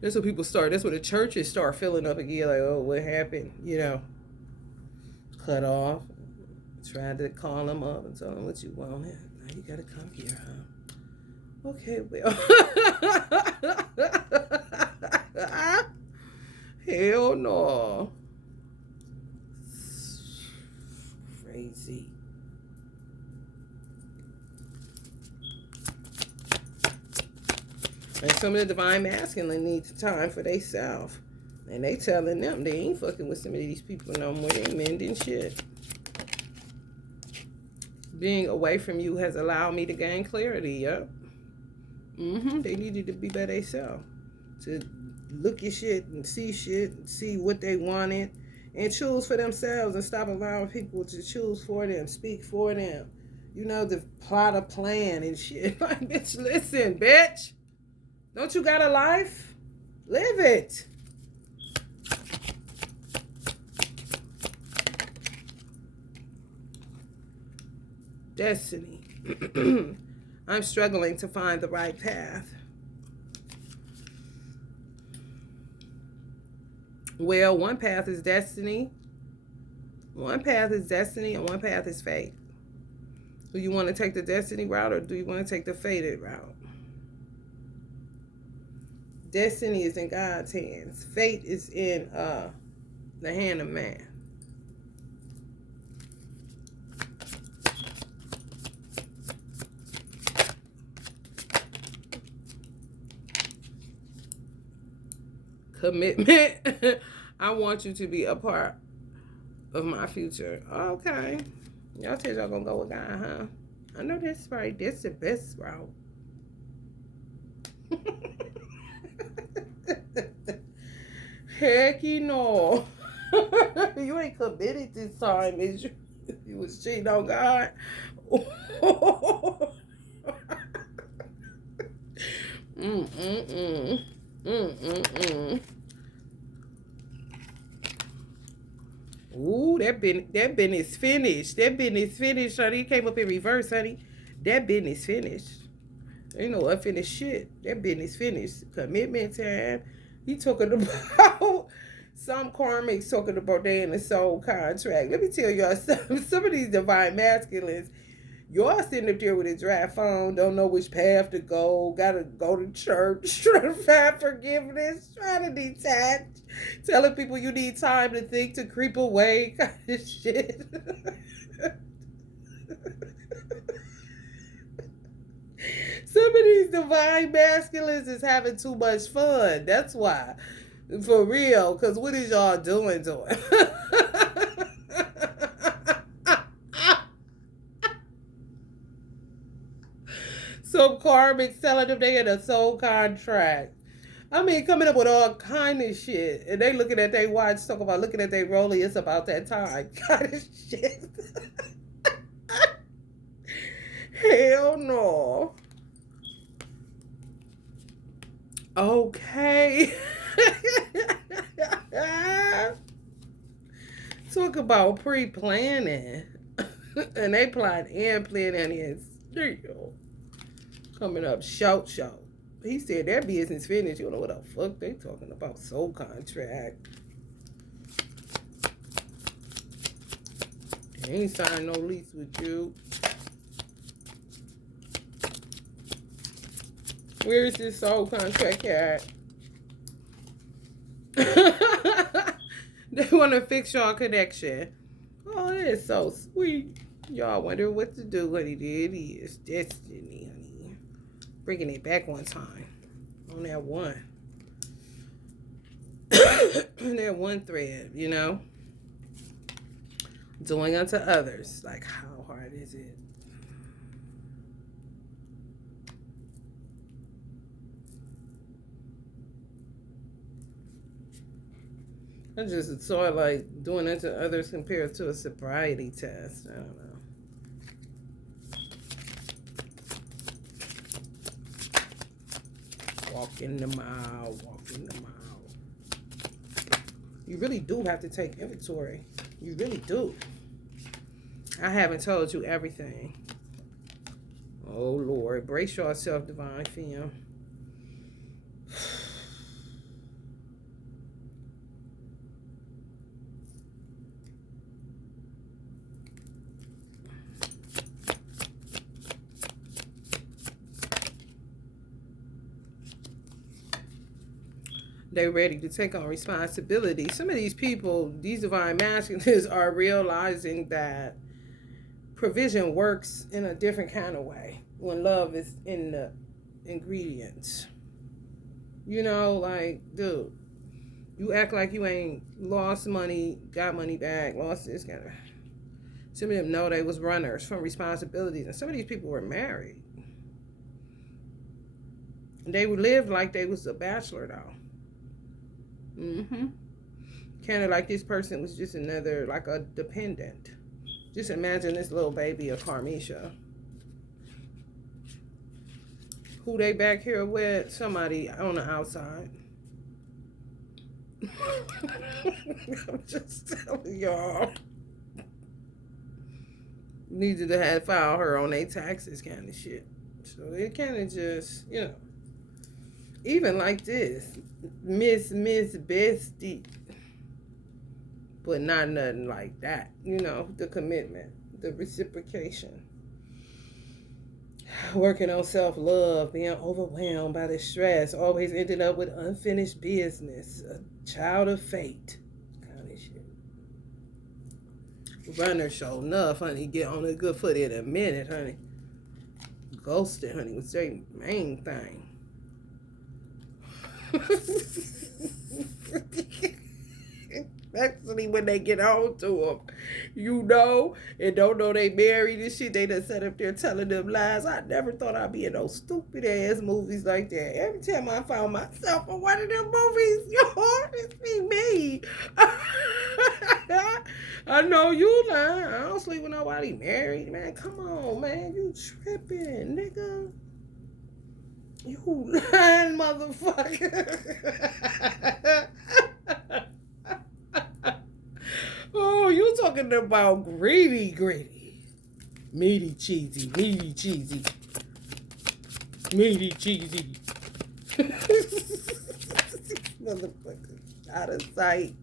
That's what people start. That's what the churches start filling up again. Like, oh, what happened? You know, cut off. Tried to call them up and tell them what you want. Now you gotta come here, huh? Okay, well. Hell no. Crazy. And some of the divine masculine needs time for theyself. And they telling them they ain't fucking with some of these people no more. They ain't mending shit. Being away from you has allowed me to gain clarity, yep. They needed to be by themselves. To look at shit and see what they wanted. And choose for themselves and stop allowing people to choose for them, speak for them. You know, the plot a plan and shit. Like, bitch, listen, bitch. Don't you got a life? Live it. Destiny. I'm struggling to find the right path. Well, one path is destiny. One path is destiny and one path is fate. Do you want to take the destiny route or do you want to take the fated route? Destiny is in God's hands. Fate is in the hand of man. Commitment. I want you to be a part of my future. Okay. Y'all said y'all gonna go with God, huh? I know that's right. That's the best route. Heck no. You ain't committed this time, is you? You was cheating on God. Ooh, that business finished. That business finished, honey. It came up in reverse, honey. That business finished. Ain't no unfinished shit. That business finished. Commitment time. He talking about some karmics talking about they in the soul contract. Let me tell y'all something. Some of these divine masculines, y'all sitting up there with a dry phone, don't know which path to go, gotta go to church, trying to find forgiveness, trying to detach, telling people you need time to think, to creep away, kind of shit. Some of these divine masculines is having too much fun. That's why. For real. Because what is y'all doing to it? Some karmics telling them they in a soul contract. I mean, coming up with all kind of shit. And they looking at their watch, talking about looking at their rollie. It's about that time. Kind of shit. Hell no. Okay. Talk about pre-planning. And they plot and planning is still coming up show. He said that business finished. You don't know what the fuck they talking about. Soul contract. He ain't signed no lease with you. Where is this soul contract at? They want to fix y'all connection. Oh, that's so sweet. Y'all wonder what to do. What he did is destiny, honey. Bringing it back one time. On that one. That one thread, you know. Doing unto others. Like, how hard is it? I just saw like doing unto others compared to a sobriety test. I don't know. Walking the mile, walking the mile. You really do have to take inventory. You really do. I haven't told you everything. Oh, Lord. Brace yourself, divine femme. They're ready to take on responsibility. Some of these people, these divine masculines, are realizing that provision works in a different kind of way when love is in the ingredients. You know, like, dude, you act like you ain't lost money, got money back, lost this kind of. Some of them know they was runners from responsibilities, and some of these people were married. They lived like they was a bachelor, though. Kind of like this person was just another, like a dependent. Just imagine this little baby of Carmisha. Who they back here with? Somebody on the outside. I'm just telling y'all. Needed to have filed her on their taxes kind of shit. So it kind of just, you know. Even like this. Miss Bestie. But not nothing like that. You know, the commitment. The reciprocation. Working on self-love. Being overwhelmed by the stress. Always ending up with unfinished business. A child of fate. Kind of shit. Runner show enough, honey. Get on a good foot in a minute, honey. Ghosted, honey, was their main thing. Especially when they get on to them, you know, and don't know they married and shit. They done sat up there telling them lies. I never thought I'd be in those stupid ass movies like that. Every time I found myself in one of them movies, it's me. I know you lying. I don't sleep with nobody married, man. Come on, man. You tripping, nigga. You lying, motherfucker. Oh, you talking about greedy. Meaty, cheesy. Motherfucker. Out of sight.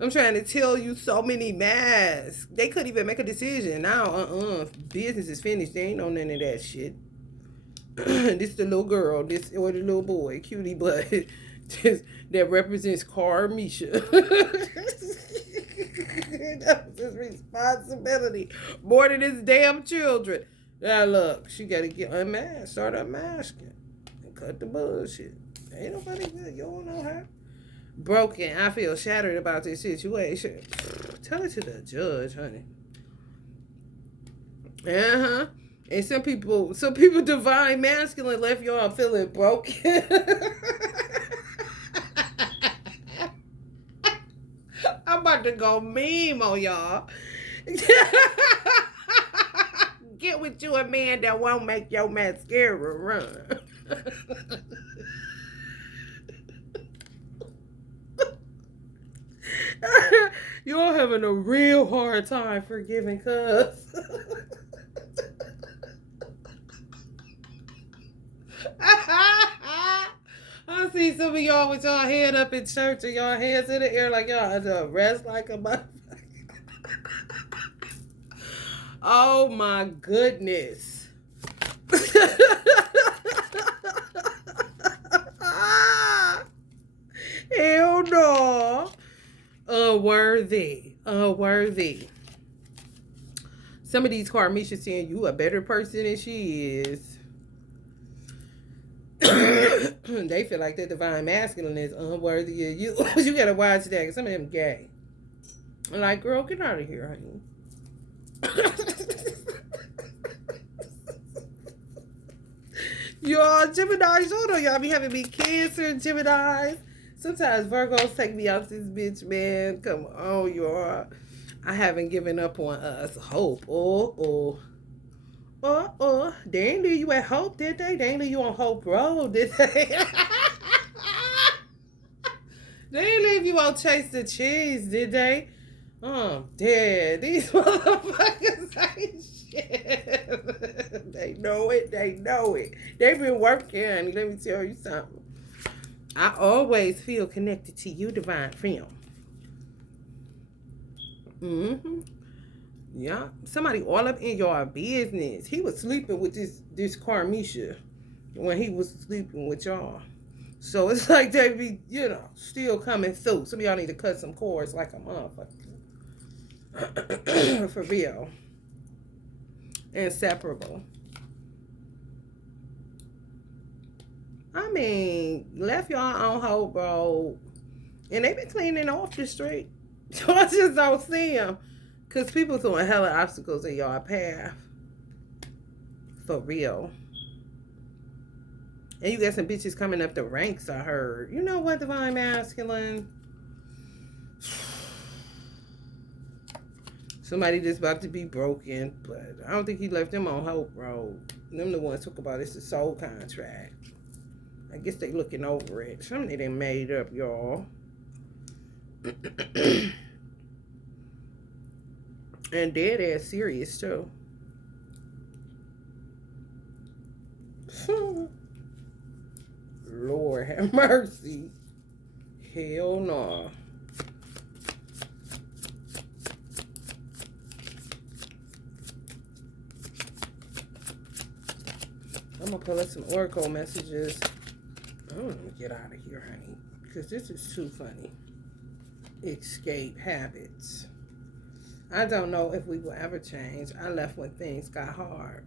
I'm trying to tell you, so many masks. They couldn't even make a decision. Now, business is finished. They ain't know none of that shit. This the little girl, this or the little boy, cutie butt, that represents Carmisha. That was his responsibility more than his damn children. Now look, she got to get unmasked, start unmasking, and cut the bullshit. Ain't nobody good. You don't know her. Broken. I feel shattered about this situation. Tell it to the judge, honey. And some people divine masculine left y'all feeling broken. I'm about to go meme on y'all. Get with you a man that won't make your mascara run. You're having a real hard time forgiving cuz. I see some of y'all with y'all head up in church and y'all hands in the air like y'all under arrest like a motherfucker. Oh my goodness. Hell no. Unworthy. Unworthy. Some of these Karmisha saying you a better person than she is. They feel like that divine masculine is unworthy of you. You gotta watch that, because some of them gay. I'm like, girl, get out of here, honey. Y'all, Geminis, hold on, y'all be having me Cancer, Geminis. Sometimes Virgos take me out this bitch, man. Come on, y'all. I haven't given up on us. Hope. They ain't leave you at Hope, did they? They ain't leave you on Hope Road, did they? They ain't leave you on Chase the Cheese, did they? Dead. These motherfuckers ain't shit. They know it. They know it. They've been working, honey. Let me tell you something. I always feel connected to you, divine film. Yeah. Somebody all up in your business. He was sleeping with this Karmisha when he was sleeping with y'all. So it's like they be, still coming through. Some of y'all need to cut some cords like a motherfucker. For real. Inseparable. I mean, left y'all on Hope Road. And they been cleaning off the street. So I just don't see them. Because people throwing hella obstacles in y'all path. For real. And you got some bitches coming up the ranks, I heard. You know what, divine masculine? Somebody just about to be broken. But I don't think he left them on Hope Road. Them the ones talk about it's a soul contract. I guess they looking over it. Something they made up, y'all. And dead ass serious too. Lord have mercy. Hell no. I'm gonna pull up some Oracle messages. I'm gonna get out of here, honey, because this is too funny. Escape habits. I don't know if we will ever change. I left when things got hard.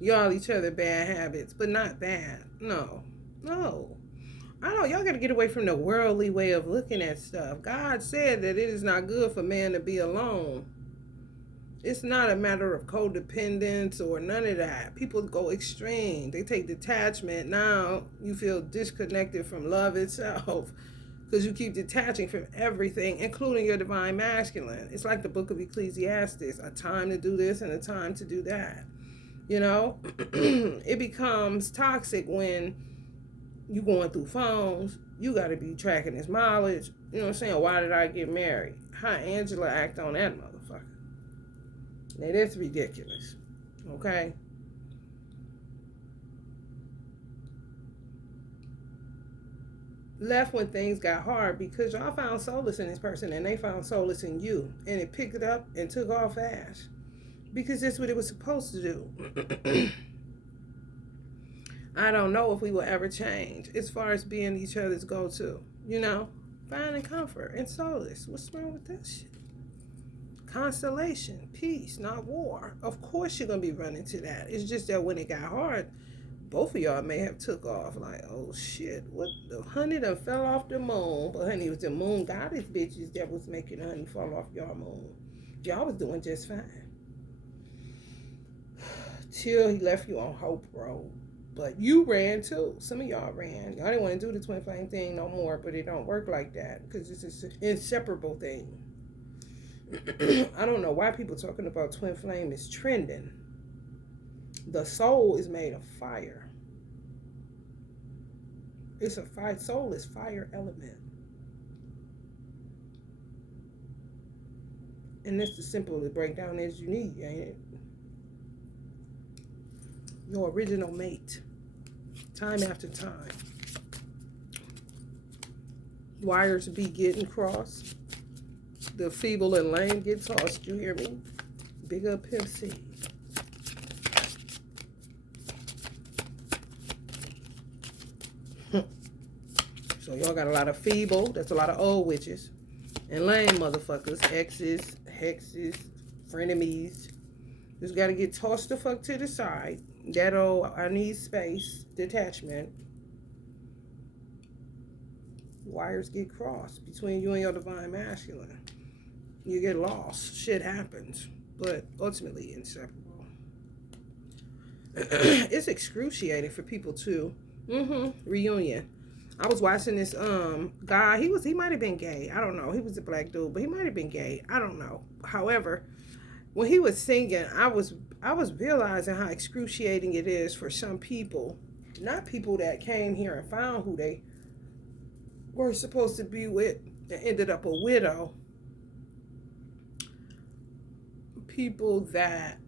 Y'all each other bad habits, but not bad. No. I know y'all gotta get away from the worldly way of looking at stuff. God said that it is not good for man to be alone. It's not a matter of codependence or none of that. People go extreme. They take detachment. Now you feel disconnected from love itself because you keep detaching from everything, including your divine masculine. It's like the book of Ecclesiastes, a time to do this and a time to do that. It becomes toxic when you going through phones. You got to be tracking his mileage. You know what I'm saying? Why did I get married? How Angela act on that motherfucker? Now that's ridiculous. Okay? Left when things got hard because y'all found solace in this person and they found solace in you. And it picked it up and took off fast. Because that's what it was supposed to do. I don't know if we will ever change as far as being each other's go-to. Finding comfort and solace. What's wrong with that shit? Constellation, peace, not war. Of course you're going to be running to that. It's just that when it got hard, both of y'all may have took off like, oh shit, what the honey done fell off the moon. But honey, it was the moon goddess bitches that was making the honey fall off y'all moon. Y'all was doing just fine. Till he left you on Hope Road. But you ran too. Some of y'all ran. Y'all didn't want to do the twin flame thing no more, but it don't work like that because it's an inseparable thing. I don't know why people talking about twin flame is trending. The soul is made of fire. It's a fire. Soul is fire element. And that's the simple to break down as you need, ain't it? Your original mate. Time after time. Wires be getting crossed. The feeble and lame get tossed. You hear me? Big up Pimp C. So y'all got a lot of feeble. That's a lot of old witches. And lame motherfuckers. Exes, hexes, frenemies. Just got to get tossed the fuck to the side. That old, I need space, detachment. Wires get crossed between you and your divine masculine. You get lost. Shit happens. But ultimately inseparable. It's excruciating for people too. Reunion. I was watching this guy. He might have been gay. I don't know. He was a black dude, but he might have been gay. I don't know. However, when he was singing, I was realizing how excruciating it is for some people, not people that came here and found who they were supposed to be with and ended up a widow. People that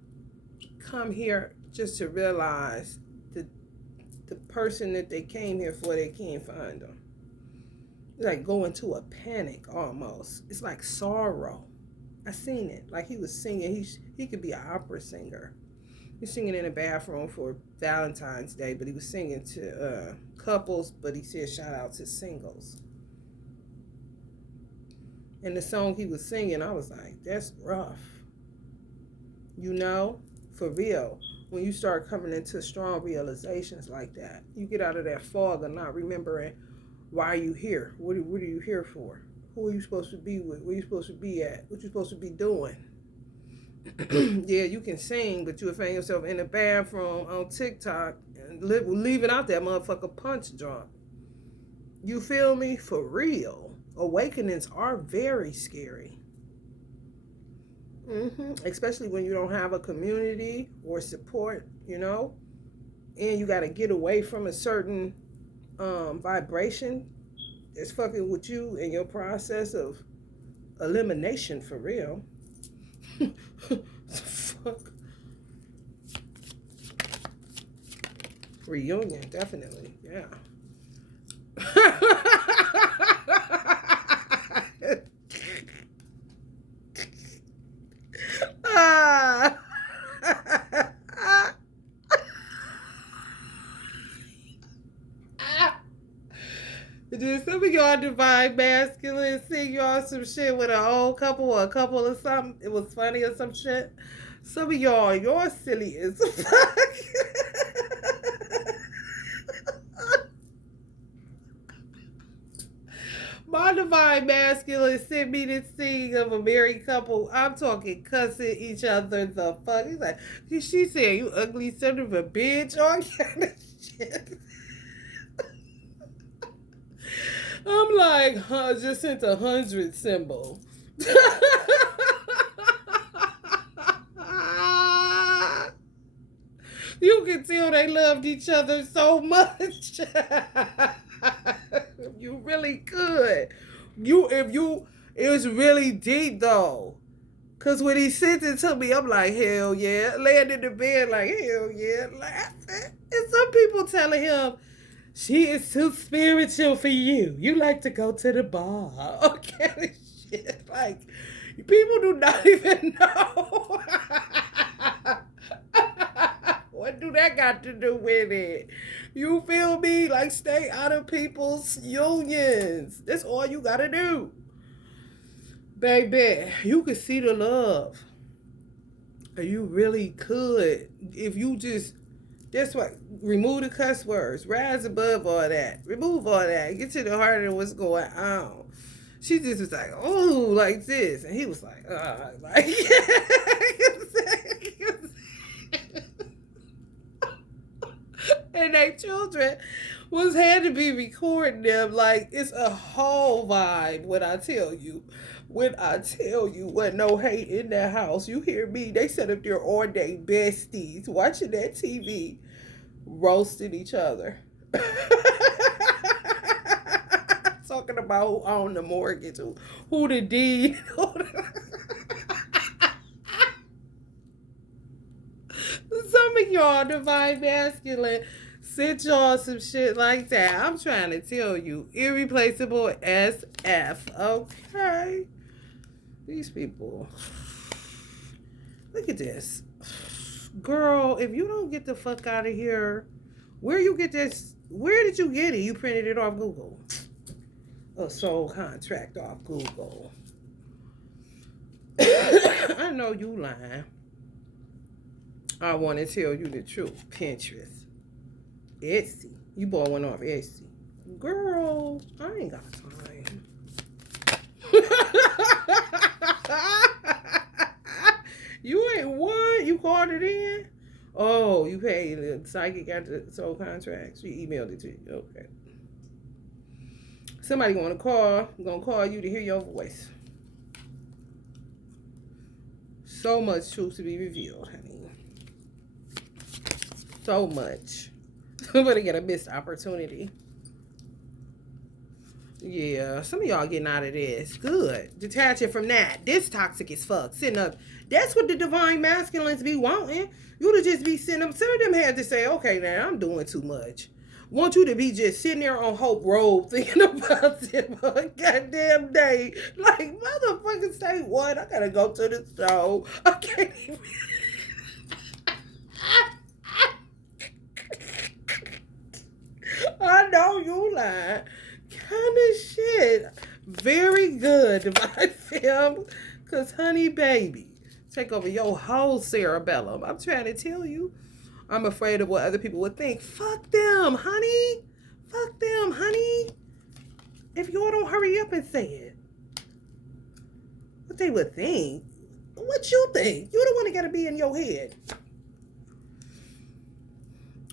come here just to realize the person that they came here for, they can't find them. It's like going to a panic almost. It's like sorrow. I seen it. Like he was singing. He could be an opera singer. He's singing in a bathroom for Valentine's Day, but he was singing to couples, but he said shout out to singles. And the song he was singing, I was like, that's rough. You know, for real. When you start coming into strong realizations like that, you get out of that fog of not remembering why you here. What are you here for? Who are you supposed to be with? Where are you supposed to be at? What you supposed to be doing? Yeah, you can sing, but you'll find yourself in the bathroom on TikTok and leaving out that motherfucker punch drunk. You feel me? For real. Awakenings are very scary. Especially when you don't have a community or support, you know, and you got to get away from a certain vibration. It's fucking with you in your process of elimination, for real. Fuck. Reunion, definitely, yeah. Did some of y'all divine masculine sing y'all some shit with an old couple or a couple or something? It was funny or some shit. Some of you're silly as fuck. My divine masculine sent me this thing of a married couple. I'm talking cussing each other the fuck. He's like, she said, you ugly son of a bitch. All kind of shit. I'm like, just sent a 100 symbol. You can tell they loved each other so much. You really could. It was really deep though. Cause when he sent it to me, I'm like, hell yeah. Laying in the bed like, hell yeah, laughing. And some people telling him, she is too spiritual for you. You like to go to the bar. Okay, shit. Like, people do not even know. What do that got to do with it? You feel me? Like, stay out of people's unions. That's all you gotta do. Baby, you could see the love. You really could. If you just... That's what, remove the cuss words. Rise above all that. Remove all that. Get to the heart of what's going on. She just was like, oh, like this. And he was like, like, and their children had to be recording them. Like, it's a whole vibe when I tell you. When I tell you, what no hate in that house. You hear me? They set up their all day besties watching that TV, roasting each other. Talking about who owned the mortgage, who the deed. Some Some of y'all divine masculine sent y'all some shit like that. I'm trying to tell you, irreplaceable SF. Okay, these people. Look at this, girl. If you don't get the fuck out of here, where you get this? Where did you get it? You printed it off Google. A soul contract off Google. I know you lying. I want to tell you the truth. Pinterest. Etsy. You bought one off Etsy. Girl, I ain't got time. You ain't what? You called it in? Oh, you paid the psychic got the soul contract. She emailed it to you. Okay. Somebody gonna call you to hear your voice. So much truth to be revealed, honey. So much. I'm gonna get a missed opportunity. Yeah, some of y'all getting out of this. Good. Detaching from that. This toxic as fuck. Sitting up. That's what the divine masculines be wanting. You to just be sitting up. Some of them had to say, okay, now I'm doing too much. Want you to be just sitting there on Hope Road thinking about it for a goddamn day. Like, motherfuckers say what? I gotta go to the store. I can't even. I know you lying. Kind of shit. Very good, divine film. Cause honey baby, take over your whole cerebellum. I'm trying to tell you. I'm afraid of what other people would think. Fuck them, honey. Fuck them, honey. If y'all don't hurry up and say it. What they would think. What you think? You the one that gotta be in your head.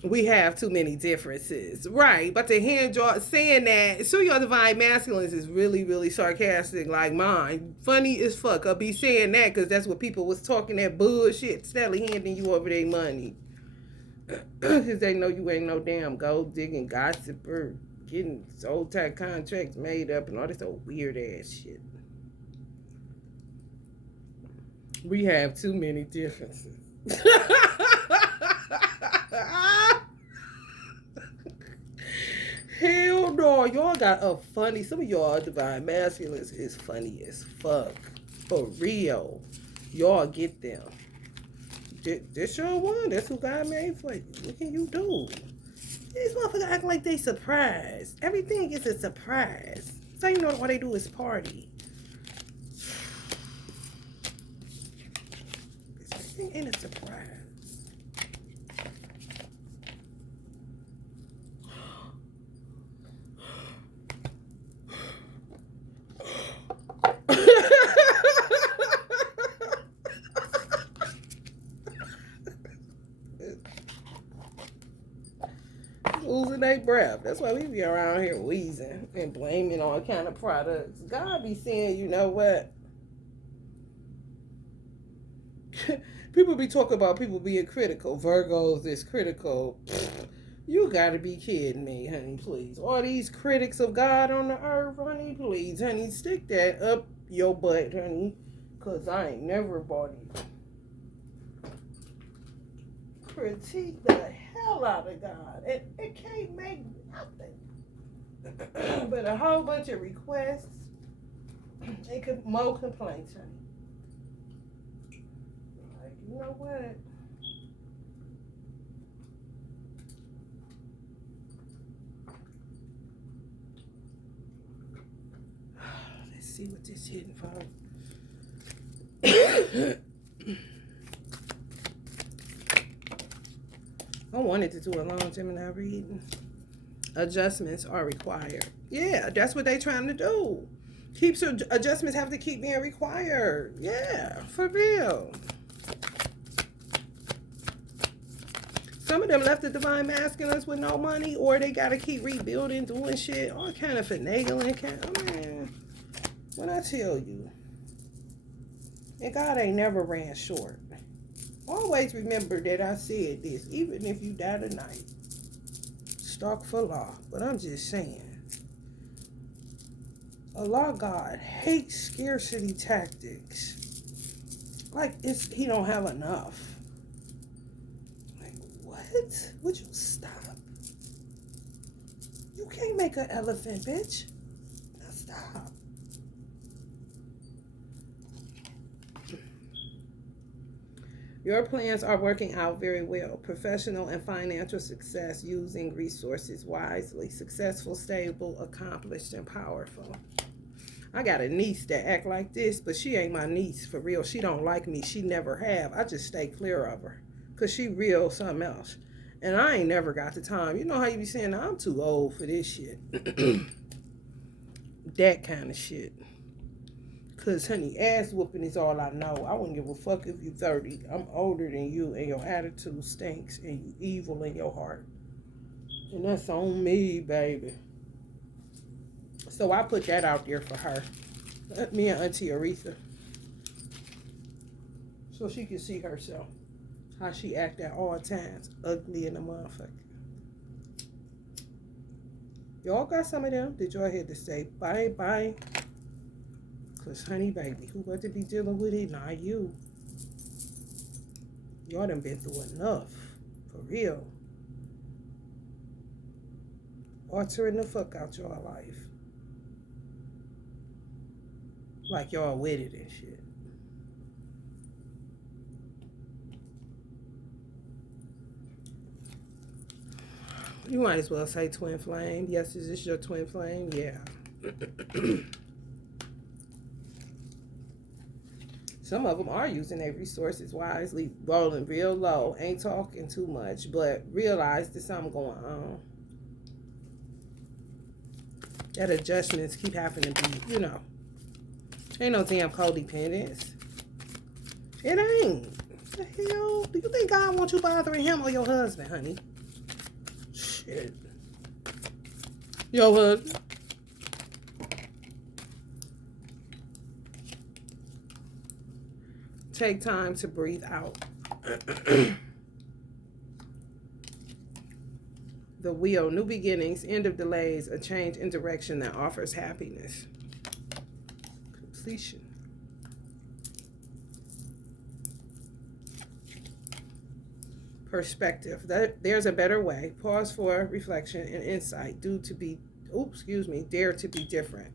We have too many differences. Right. But to hear y'all saying that, so your divine masculines is really, really sarcastic like mine. Funny as fuck. I'll be saying that because that's what people was talking that bullshit, steadily handing you over their money. Because they know you ain't no damn gold digging gossiper, getting soul type contracts made up and all this old weird ass shit. We have too many differences. Hell no, y'all got a funny. Some of y'all divine masculines is funny as fuck. For real. Y'all get them. This your one. That's who God made for you. What can you do? These motherfuckers act like they surprised. Everything is a surprise. So you know all they do is party. Everything ain't a surprise. Losing their breath. That's why we be around here wheezing and blaming all kind of products. God be saying, you know what? People be talking about people being critical. Virgos is critical. You gotta be kidding me, honey, please. All these critics of God on the earth, honey, please, honey, stick that up your butt, honey. Cause I ain't never bought it. Critique the hell out of God. It can't make nothing. But a whole bunch of requests and more complaints, honey. Like, you know what? Let's see what this hitting for. I wanted to do a long Gemini reading. Adjustments are required. Yeah, that's what they trying to do. Adjustments have to keep being required. Yeah, for real. Some of them left the divine masculines with no money, or they got to keep rebuilding, doing shit, all kind of finagling. Man, when I tell you, and God ain't never ran short. Always remember that I said this, even if you die tonight. Stalk for law. But I'm just saying. Allah God hates scarcity tactics. Like he don't have enough. Like Would you stop? You can't make an elephant, bitch. Now stop. Your plans are working out very well. Professional and financial success using resources wisely. Successful, stable, accomplished, and powerful. I got a niece that act like this, but she ain't my niece for real. She don't like me. She never have. I just stay clear of her because she real something else. And I ain't never got the time. You know how you be saying, I'm too old for this shit. That kind of shit. Because, honey, ass whooping is all I know. I wouldn't give a fuck if you 30. I'm older than you and your attitude stinks and you evil in your heart. And that's on me, baby. So I put that out there for her. Me and Auntie Aretha. So she can see herself. How she act at all times. Ugly in the motherfucker. Y'all got some of them? Did y'all hear to say bye-bye? Because, honey, baby, who got to be dealing with it? Not you. Y'all done been through enough. For real. Altering the fuck out your life. Like y'all with it and shit. You might as well say twin flame. Yes, is this your twin flame? Yeah. Some of them are using their resources wisely, rolling real low, ain't talking too much, but realize there's something going on. That adjustments keep having to be, you know. Ain't no damn codependence. It ain't. What the hell? Do you think God wants you bothering him or your husband, honey? Shit. Your husband. Take time to breathe out. The wheel, new beginnings, end of delays, a change in direction that offers happiness. Completion. Perspective. There's a better way. Pause for reflection and insight. Dare to be different.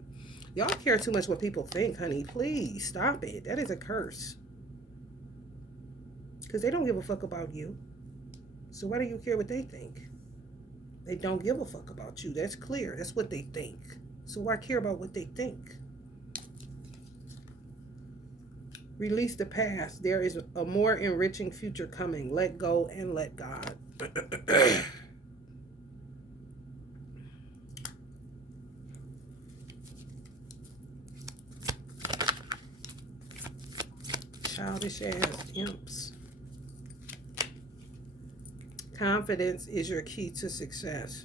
Y'all care too much what people think, honey. Please stop it. That is a curse. Because they don't give a fuck about you. So why do you care what they think? They don't give a fuck about you. That's clear. That's what they think. So why care about what they think? Release the past. There is a more enriching future coming. Let go and let God. Childish ass imps. Confidence is your key to success.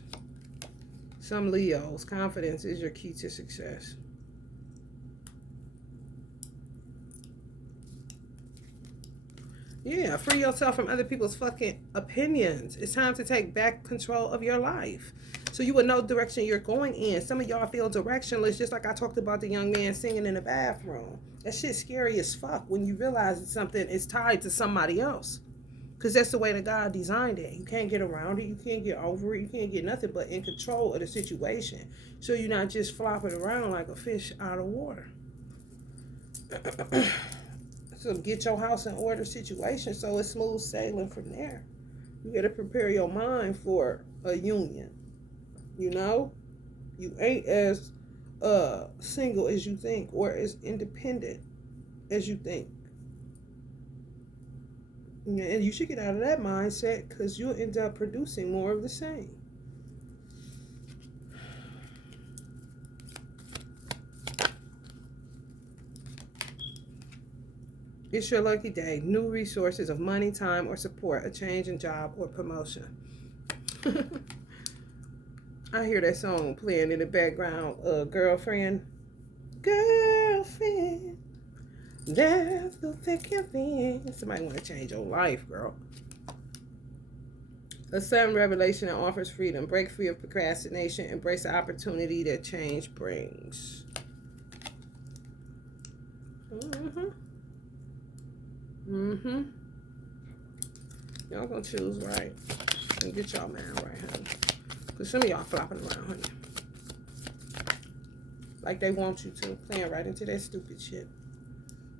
Some Leos, confidence is your key to success. Yeah, free yourself from other people's fucking opinions. It's time to take back control of your life. So you would know the direction you're going in. Some of y'all feel directionless, just like I talked about the young man singing in the bathroom. That shit's scary as fuck when you realize that something is tied to somebody else. Because that's the way that God designed it. You can't get around it. You can't get over it. You can't get nothing but in control of the situation. So you're not just flopping around like a fish out of water. So get your house in order situation so it's smooth sailing from there. You got to prepare your mind for a union. You know? You ain't as single as you think or as independent as you think. And you should get out of that mindset because you'll end up producing more of the same. It's your lucky day. New resources of money, time, or support. A change in job or promotion. I hear that song playing in the background. Girlfriend. Girlfriend. That's the thick of it. Somebody want to change your life, girl. A sudden revelation that offers freedom. Break free of procrastination. Embrace the opportunity that change brings. Y'all gonna choose right. and get y'all mind right, honey. Because some of y'all flopping around, honey. Like they want you to. Playing right into that stupid shit.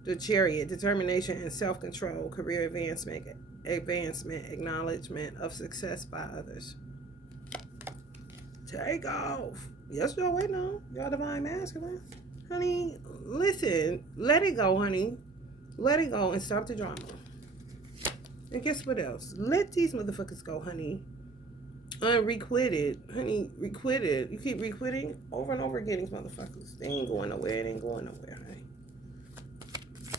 The Chariot, determination and self-control, career advancement, acknowledgement of success by others. Take off. Yes, y'all waiting on. Y'all divine masculine. Honey, listen. Let it go, honey. Let it go and stop the drama. And guess what else? Let these motherfuckers go, honey. Unrequited. Honey, requited. You keep requitting over and over again, these motherfuckers. They ain't going nowhere. It ain't going nowhere, honey.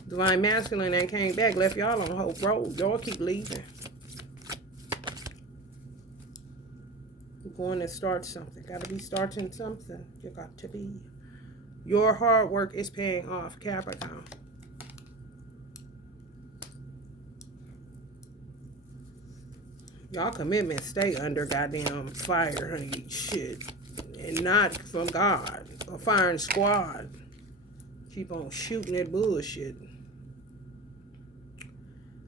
Divine masculine that came back, left y'all on hope road. Y'all keep leaving. You're going to start something. Got to be starting something. You got to be. Your hard work is paying off, Capricorn. Y'all commitment stay under goddamn fire, honey. Shit. And not from God. A firing squad. Keep on shooting that bullshit.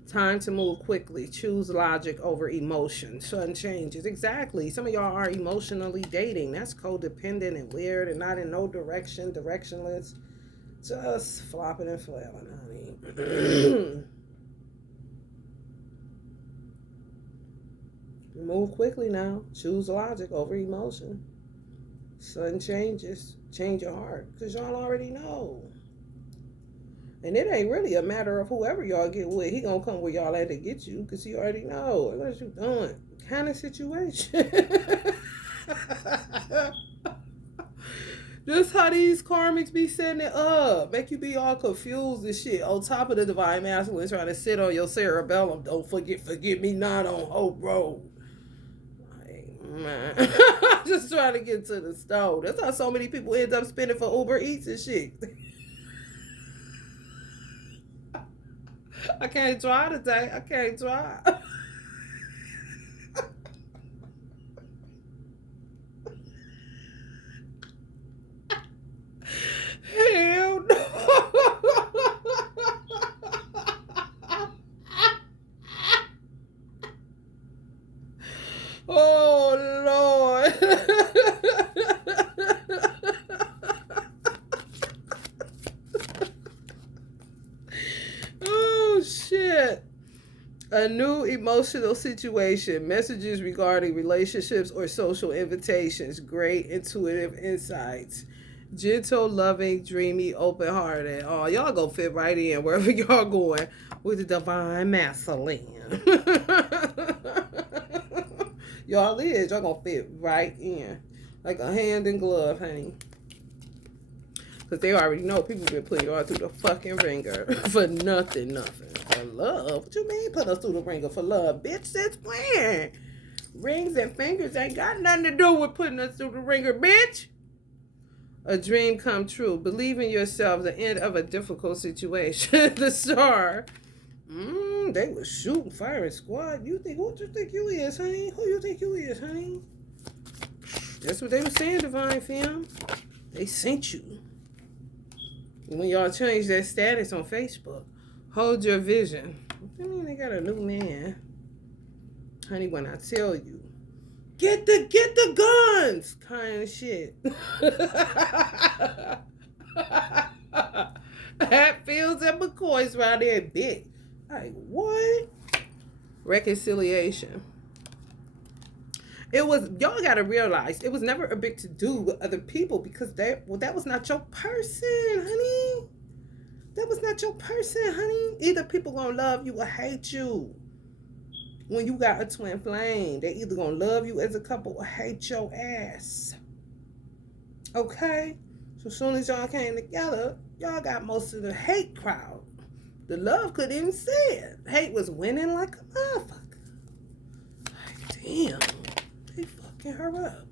Time to move quickly. Choose logic over emotion. Sudden changes. Exactly. Some of y'all are emotionally dating. That's codependent and weird and not in no direction. Directionless. Just flopping and flailing, honey. Move quickly now. Choose logic over emotion. Sudden changes. Change your heart. Because y'all already know. And it ain't really a matter of whoever y'all get with. He gonna come where y'all at to get you. Because he already know. What you doing? Kind of situation. Just how these karmics be setting it up. Make you be all confused and shit. On top of the divine masculine trying to sit on your cerebellum. Don't forget me not on Hope Road. Man. Just trying to get to the stove. That's how so many people end up spending for Uber Eats and shit. I can't try today. I can't try. Hell no. Oh, Lord. Oh, shit. A new emotional situation. Messages regarding relationships or social invitations. Great intuitive insights. Gentle, loving, dreamy, open-hearted. Oh, y'all gonna fit right in wherever y'all going with the divine masculine. Y'all gonna fit right in. Like a hand in glove, honey. Because they already know people been putting y'all through the fucking ringer for nothing. For love? What you mean put us through the ringer for love? Bitch, since when? Rings and fingers ain't got nothing to do with putting us through the ringer, bitch. A dream come true. Believe in yourself. The end of a difficult situation. The star. They was shooting, firing squad. Who you think you is, honey? Who you think you is, honey? That's what they were saying, Divine Fam. They sent you. When y'all change that status on Facebook, hold your vision. I mean, they got a new man. Honey, when I tell you, get the guns, kind of shit. Hatfields and McCoys around there big. Like, what? Reconciliation. Y'all gotta realize, it was never a big to-do with other people because that was not your person, honey. That was not your person, honey. Either people gonna love you or hate you. When you got a twin flame, they either gonna love you as a couple or hate your ass. Okay? So as soon as y'all came together, y'all got most of the hate crowd. The love couldn't even see it. Hate was winning like a motherfucker. Like, damn. They fucking her up.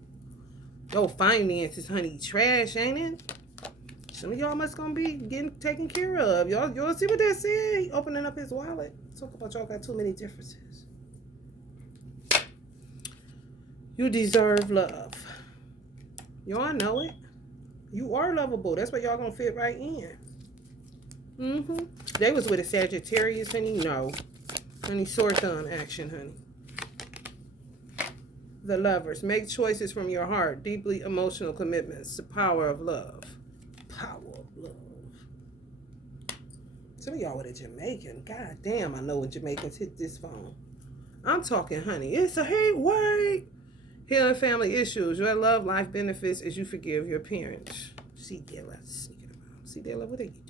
Yo, finances, honey, trash, ain't it? Some of y'all must gonna be getting taken care of. Y'all see what they said? He opening up his wallet. Talk about y'all got too many differences. You deserve love. Y'all know it. You are lovable. That's why y'all gonna fit right in. They was with a Sagittarius, honey. No. Honey, sore thumb action, honey. The Lovers. Make choices from your heart. Deeply emotional commitments. The power of love. Power of love. Some of y'all with a Jamaican. God damn, I know when Jamaicans hit this phone. I'm talking, honey. It's a hate word. Healing family issues. Your love life benefits as you forgive your parents. See, Della, sneaking around. See, Della, what are you doing?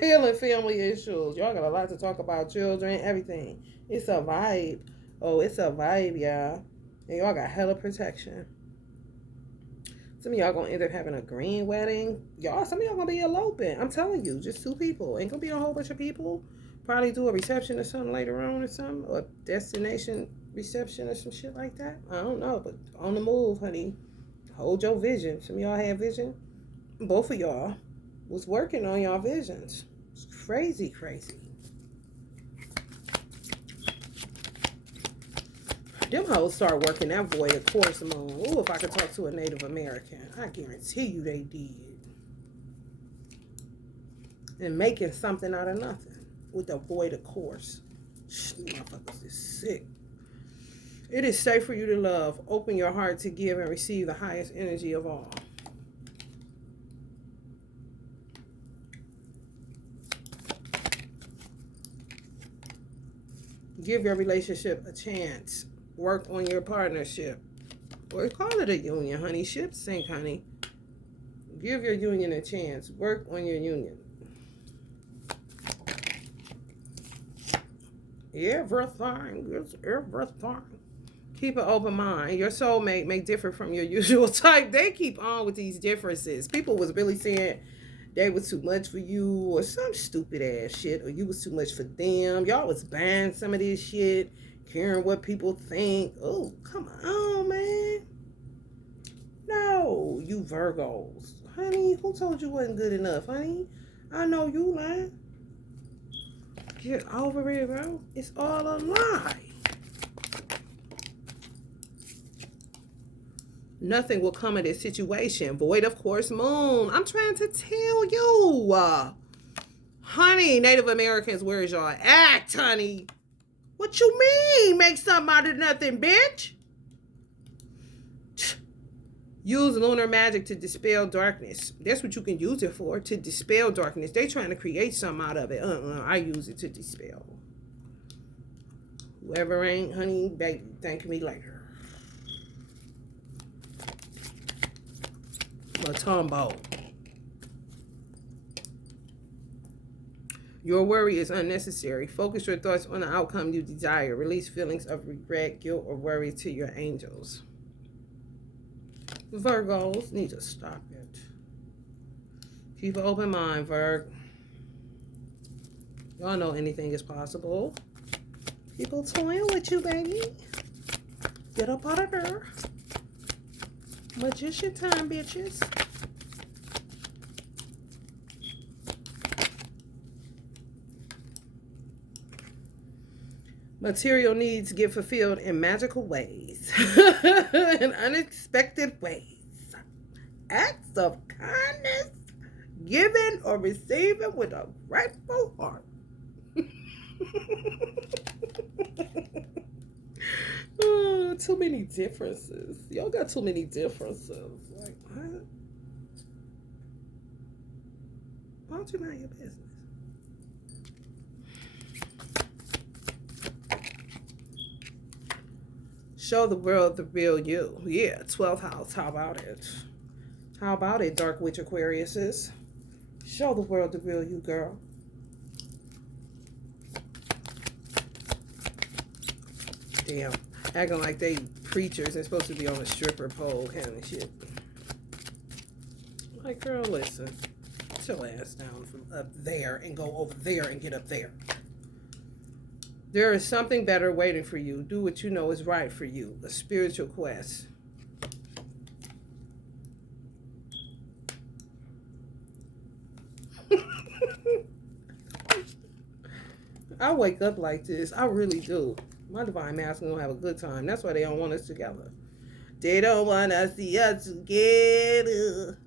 Healing family issues. Y'all got a lot to talk about. Children, everything. It's a vibe. Oh, it's a vibe, y'all. And y'all got hella protection. Some of y'all gonna end up having a green wedding. Some of y'all gonna be eloping. I'm telling you, just 2 people. Ain't gonna be a whole bunch of people. Probably do a reception or something later on or something. Or destination reception or some shit like that. I don't know, but on the move, honey. Hold your vision. Some of y'all have vision. Both of y'all was working on y'all visions. It's crazy, crazy. Them hoes start working that void of course moon. Ooh, if I could talk to a Native American, I guarantee you they did. And making something out of nothing with the void of course. Motherfuckers is sick. It is safe for you to love. Open your heart to give and receive the highest energy of all. Give your relationship a chance. Work on your partnership. Or call it a union, honey. Ships sink, honey. Give your union a chance. Work on your union. Everything. Keep an open mind. Your soulmate may differ from your usual type. They keep on with these differences. People was really saying they was too much for you or some stupid ass shit, or you was too much for them. Y'all was buying some of this shit, caring what people think. Oh, come on, man. No, you Virgos. Honey, who told you wasn't good enough, honey? I know you lying. Get over it, bro. It's all a lie. Nothing will come of this situation. Void of course moon. I'm trying to tell you. Honey, Native Americans, where's y'all at, honey? What you mean? Make something out of nothing, bitch. Use lunar magic to dispel darkness. That's what you can use it for, to dispel darkness. They trying to create something out of it. I use it to dispel. Whoever ain't, honey, baby, thank me later. Matumbo. Your worry is unnecessary. Focus your thoughts on the outcome you desire. Release feelings of regret, guilt, or worry to your angels. Virgos need to stop it. Keep an open mind, Virg. Y'all know anything is possible. People toying with you, baby. Get up out of there. Magician time, bitches. Material needs get fulfilled in magical ways. In unexpected ways. Acts of kindness, giving or receiving with a grateful heart. Oh, too many differences. Y'all got too many differences. Like, what? Why don't you mind your business? Show the world the real you. Yeah, 12th house. How about it? How about it, Dark Witch Aquariuses? Show the world the real you, girl. Damn. Acting like they preachers and supposed to be on a stripper pole kind of shit. Like, girl, listen. Get your ass down from up there and go over there and get up there. There is something better waiting for you. Do what you know is right for you. A spiritual quest. I wake up like this. I really do. My divine masculine gonna have a good time. That's why they don't want us together. They don't want to see us together.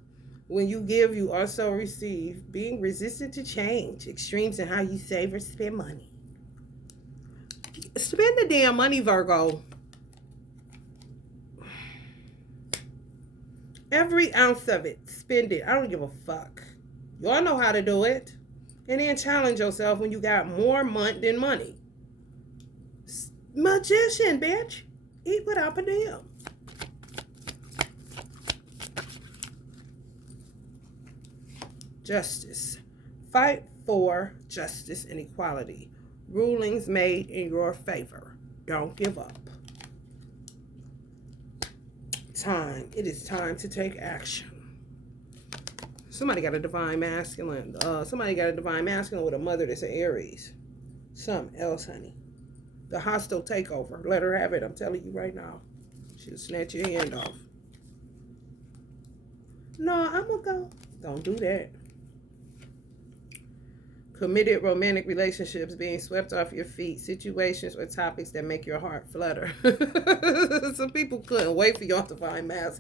When you give, you also receive. Being resistant to change. Extremes in how you save or spend money. Spend the damn money, Virgo. Every ounce of it. Spend it. I don't give a fuck. Y'all know how to do it. And then challenge yourself when you got more month than money. Magician, bitch. Eat without a damn. Justice. Fight for justice and equality. Rulings made in your favor. Don't give up. Time. It is time to take action. Somebody got a divine masculine. Somebody got a divine masculine with a mother that's an Aries. Something else, honey. The hostile takeover. Let her have it. I'm telling you right now. She'll snatch your hand off. No, I'm gonna go. Don't do that. Committed romantic relationships, being swept off your feet, situations or topics that make your heart flutter. Some people couldn't wait for y'all to find masks.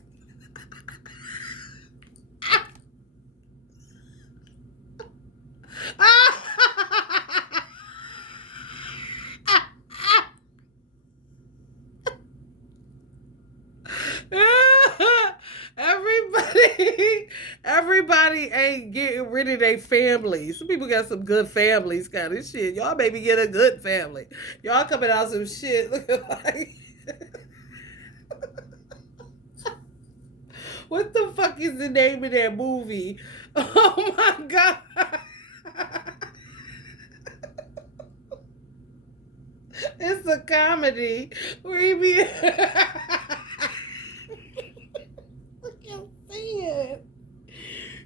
Everybody ain't getting rid of their families. Some people got some good families, kind of shit. Y'all maybe get a good family. Y'all coming out some shit looking like. What the fuck is the name of that movie? Oh my god. It's a comedy where he be. Look how sad.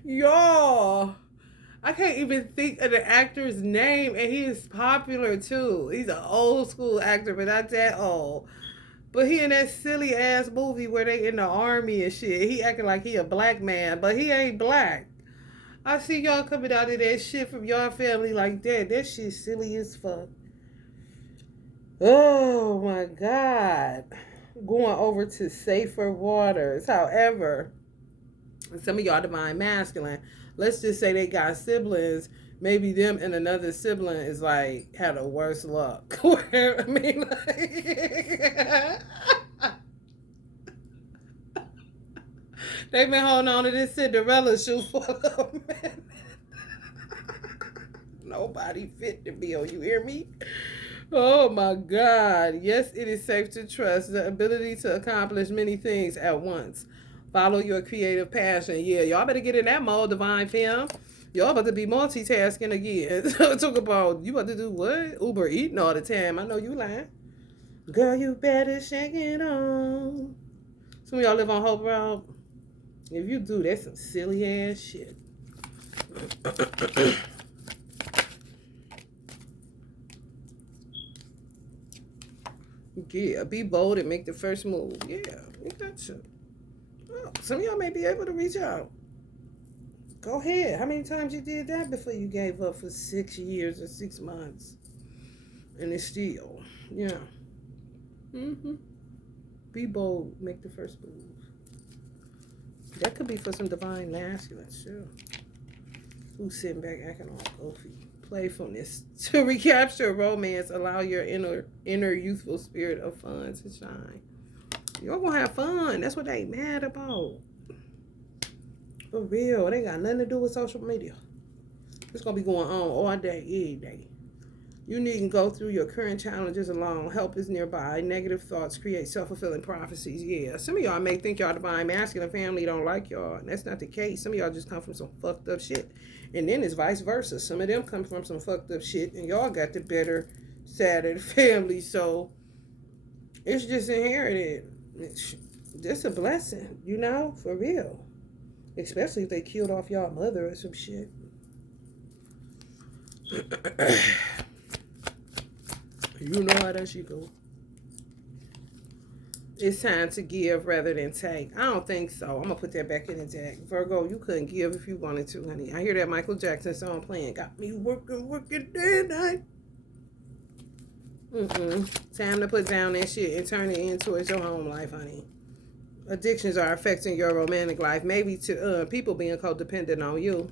Y'all, I can't even think of the actor's name, and he is popular too. He's an old school actor, but not that old. But he in that silly ass movie where they in the army and shit. He acting like he a black man, but he ain't black. I see y'all coming out of that shit from y'all family like that. That shit silly as fuck. Oh my God. Going over to safer waters. However, some of y'all divine masculine, let's just say they got siblings. Maybe them and another sibling is like had a worse luck. I mean, like, they've been holding on to this Cinderella shoe for a minute. Nobody fit the bill. You hear me? Oh my God. Yes, it is safe to trust the ability to accomplish many things at once. Follow your creative passion. Yeah, y'all better get in that mode, divine femme. Y'all about to be multitasking again. Talk about, you about to do what? Uber eating all the time. I know you lying. Girl, you better shake it on. Some of y'all live on Hope Road. If you do, that's some silly ass shit. Yeah, be bold and make the first move. Yeah, you got to. Oh, some of y'all may be able to reach out. Go ahead. How many times you did that before you gave up for 6 years or 6 months? And it's still, yeah. Be bold. Make the first move. That could be for some divine masculines, too. Who's sitting back acting all goofy. Playfulness. To recapture romance, allow your inner youthful spirit of fun to shine. Y'all gonna have fun. That's what they mad about. For real. It ain't got nothing to do with social media. It's gonna be going on all day, every day. You needn't go through your current challenges alone. Help is nearby. Negative thoughts create self-fulfilling prophecies. Yeah. Some of y'all may think y'all divine masculine family don't like y'all. And that's not the case. Some of y'all just come from some fucked up shit. And then it's vice versa. Some of them come from some fucked up shit. And y'all got the better side of the family. So it's just inherited. It's just a blessing, you know, for real. Especially if they killed off y'all mother or some shit. You know how that shit go. It's time to give rather than take. I don't think so. I'm going to put that back in the deck. Virgo, you couldn't give if you wanted to, honey. I hear that Michael Jackson song playing. Got me working day and night. Time to put down that shit and turn it in towards your home life, honey. Addictions are affecting your romantic life. Maybe to people being codependent on you.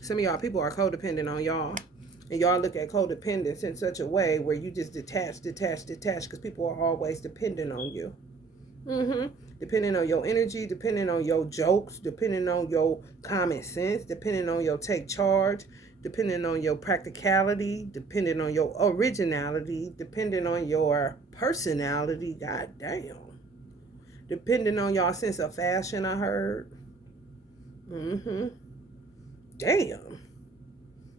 Some of y'all people are codependent on y'all. And y'all look at codependence in such a way where you just detach, because people are always dependent on you. Depending on your energy, depending on your jokes, depending on your common sense, depending on your take charge, depending on your practicality, depending on your originality, depending on your personality, goddamn. Depending on your sense of fashion, I heard. Damn.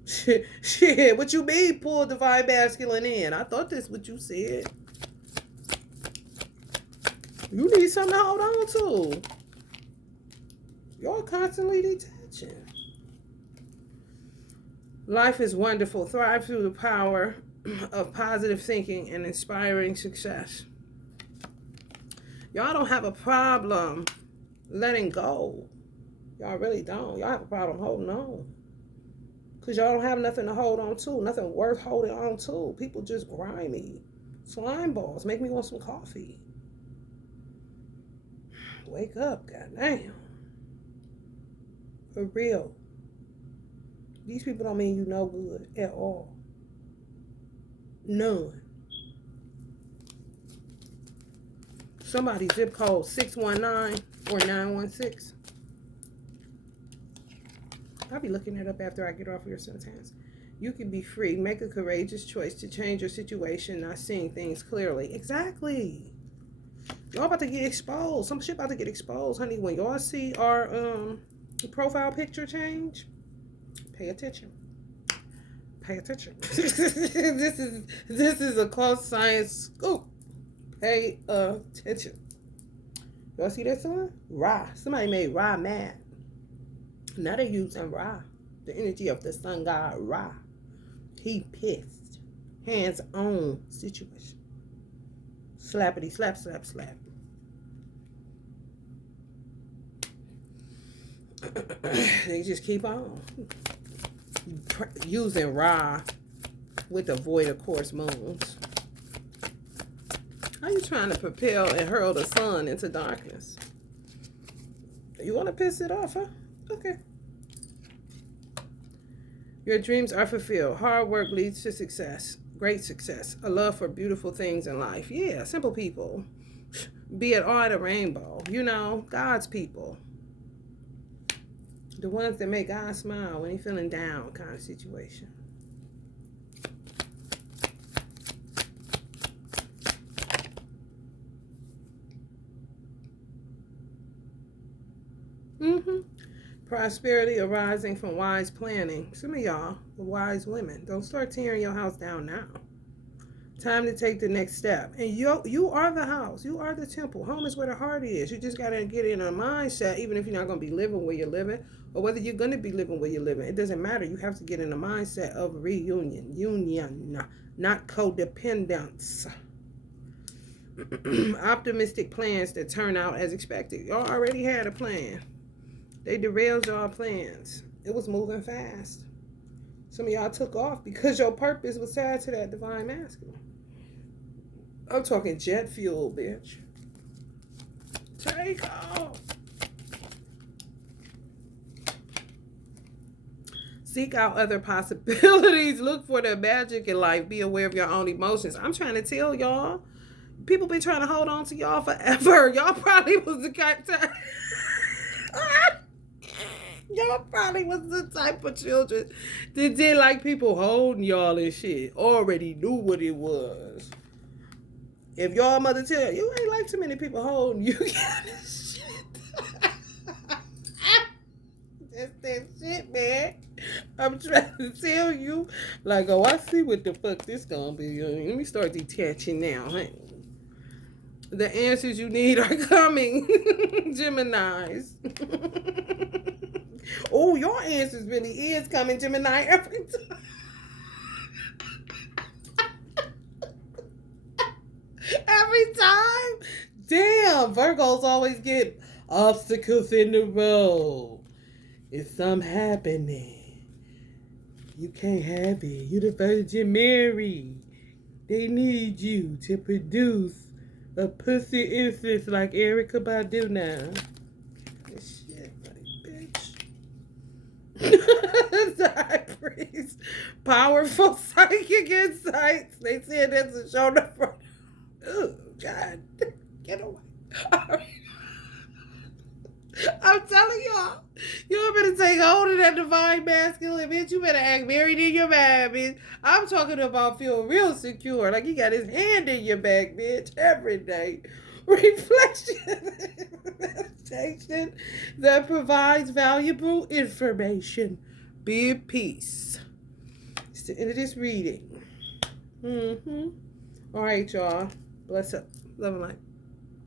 Shit, what you mean pull divine masculine in? I thought that's what you said. You need something to hold on to. You're constantly detaching. Life is wonderful. Thrive through the power of positive thinking and inspiring success. Y'all don't have a problem letting go. Y'all really don't. Y'all have a problem holding on. Because y'all don't have nothing to hold on to. Nothing worth holding on to. People just grimy. Slime balls. Make me want some coffee. Wake up, goddamn. For real. These people don't mean you no good at all. None. Somebody zip code 619 or 916. I'll be looking it up after I get off your sentence. You can be free. Make a courageous choice to change your situation, not seeing things clearly. Exactly. Y'all about to get exposed. Some shit about to get exposed, honey. When y'all see our profile picture change, pay attention. Pay attention. This is a close science scoop. Pay attention. Y'all see that son? Ra. Somebody made Ra mad. Now they're using Ra, the energy of the sun god Ra. He pissed. Hands on situation. Slappity slap, slap, slap. They just keep on using Ra with the void of course moons. How you trying to propel and hurl the sun into darkness? You want to piss it off, huh? Okay. Your dreams are fulfilled. Hard work leads to success. Great success. A love for beautiful things in life. Yeah, simple people. Be it all the rainbow. You know, God's people. The ones that make God smile when he's feeling down kind of situation. Prosperity arising from wise planning. Some of y'all are wise women. Don't start tearing your house down now. Time to take the next step. And you are the house. You are the temple. Home is where the heart is. You just got to get in a mindset, even if you're not going to be living where you're living, or whether you're going to be living where you're living. It doesn't matter. You have to get in a mindset of reunion. Union, not codependence. Optimistic plans that turn out as expected. Y'all already had a plan. They derailed y'all plans. It was moving fast. Some of y'all took off because your purpose was tied to that divine masculine. I'm talking jet fuel, bitch. Take off. Seek out other possibilities. Look for the magic in life. Be aware of your own emotions. I'm trying to tell y'all. People been trying to hold on to y'all forever. Y'all probably was the type. Y'all probably was the type of children that did like people holding y'all and shit. Already knew what it was. If y'all mother tell you ain't like too many people holding you, shit. That's that shit, man. I'm trying to tell you, like, oh, I see what the fuck this gonna be. Let me start detaching now, honey. The answers you need are coming, Geminis. Oh, your answers really is coming, Gemini, every time. Every time? Damn, Virgos always get obstacles in the road. It's something happening. You can't have it. You're the Virgin Mary. They need you to produce a pussy instance like Erykah Badu now. Shit, like, bitch. The high priest. Powerful psychic insights. They said that's a show number. Oh, God. Get away. I'm telling y'all. Y'all better take hold of that divine masculine, bitch. You better act married in your mind, bitch. I'm talking about feel real secure. Like he got his hand in your back, bitch, every day. Reflection. Meditation that provides valuable information. Be at peace. It's the end of this reading. All right, y'all. Bless up. Love and light.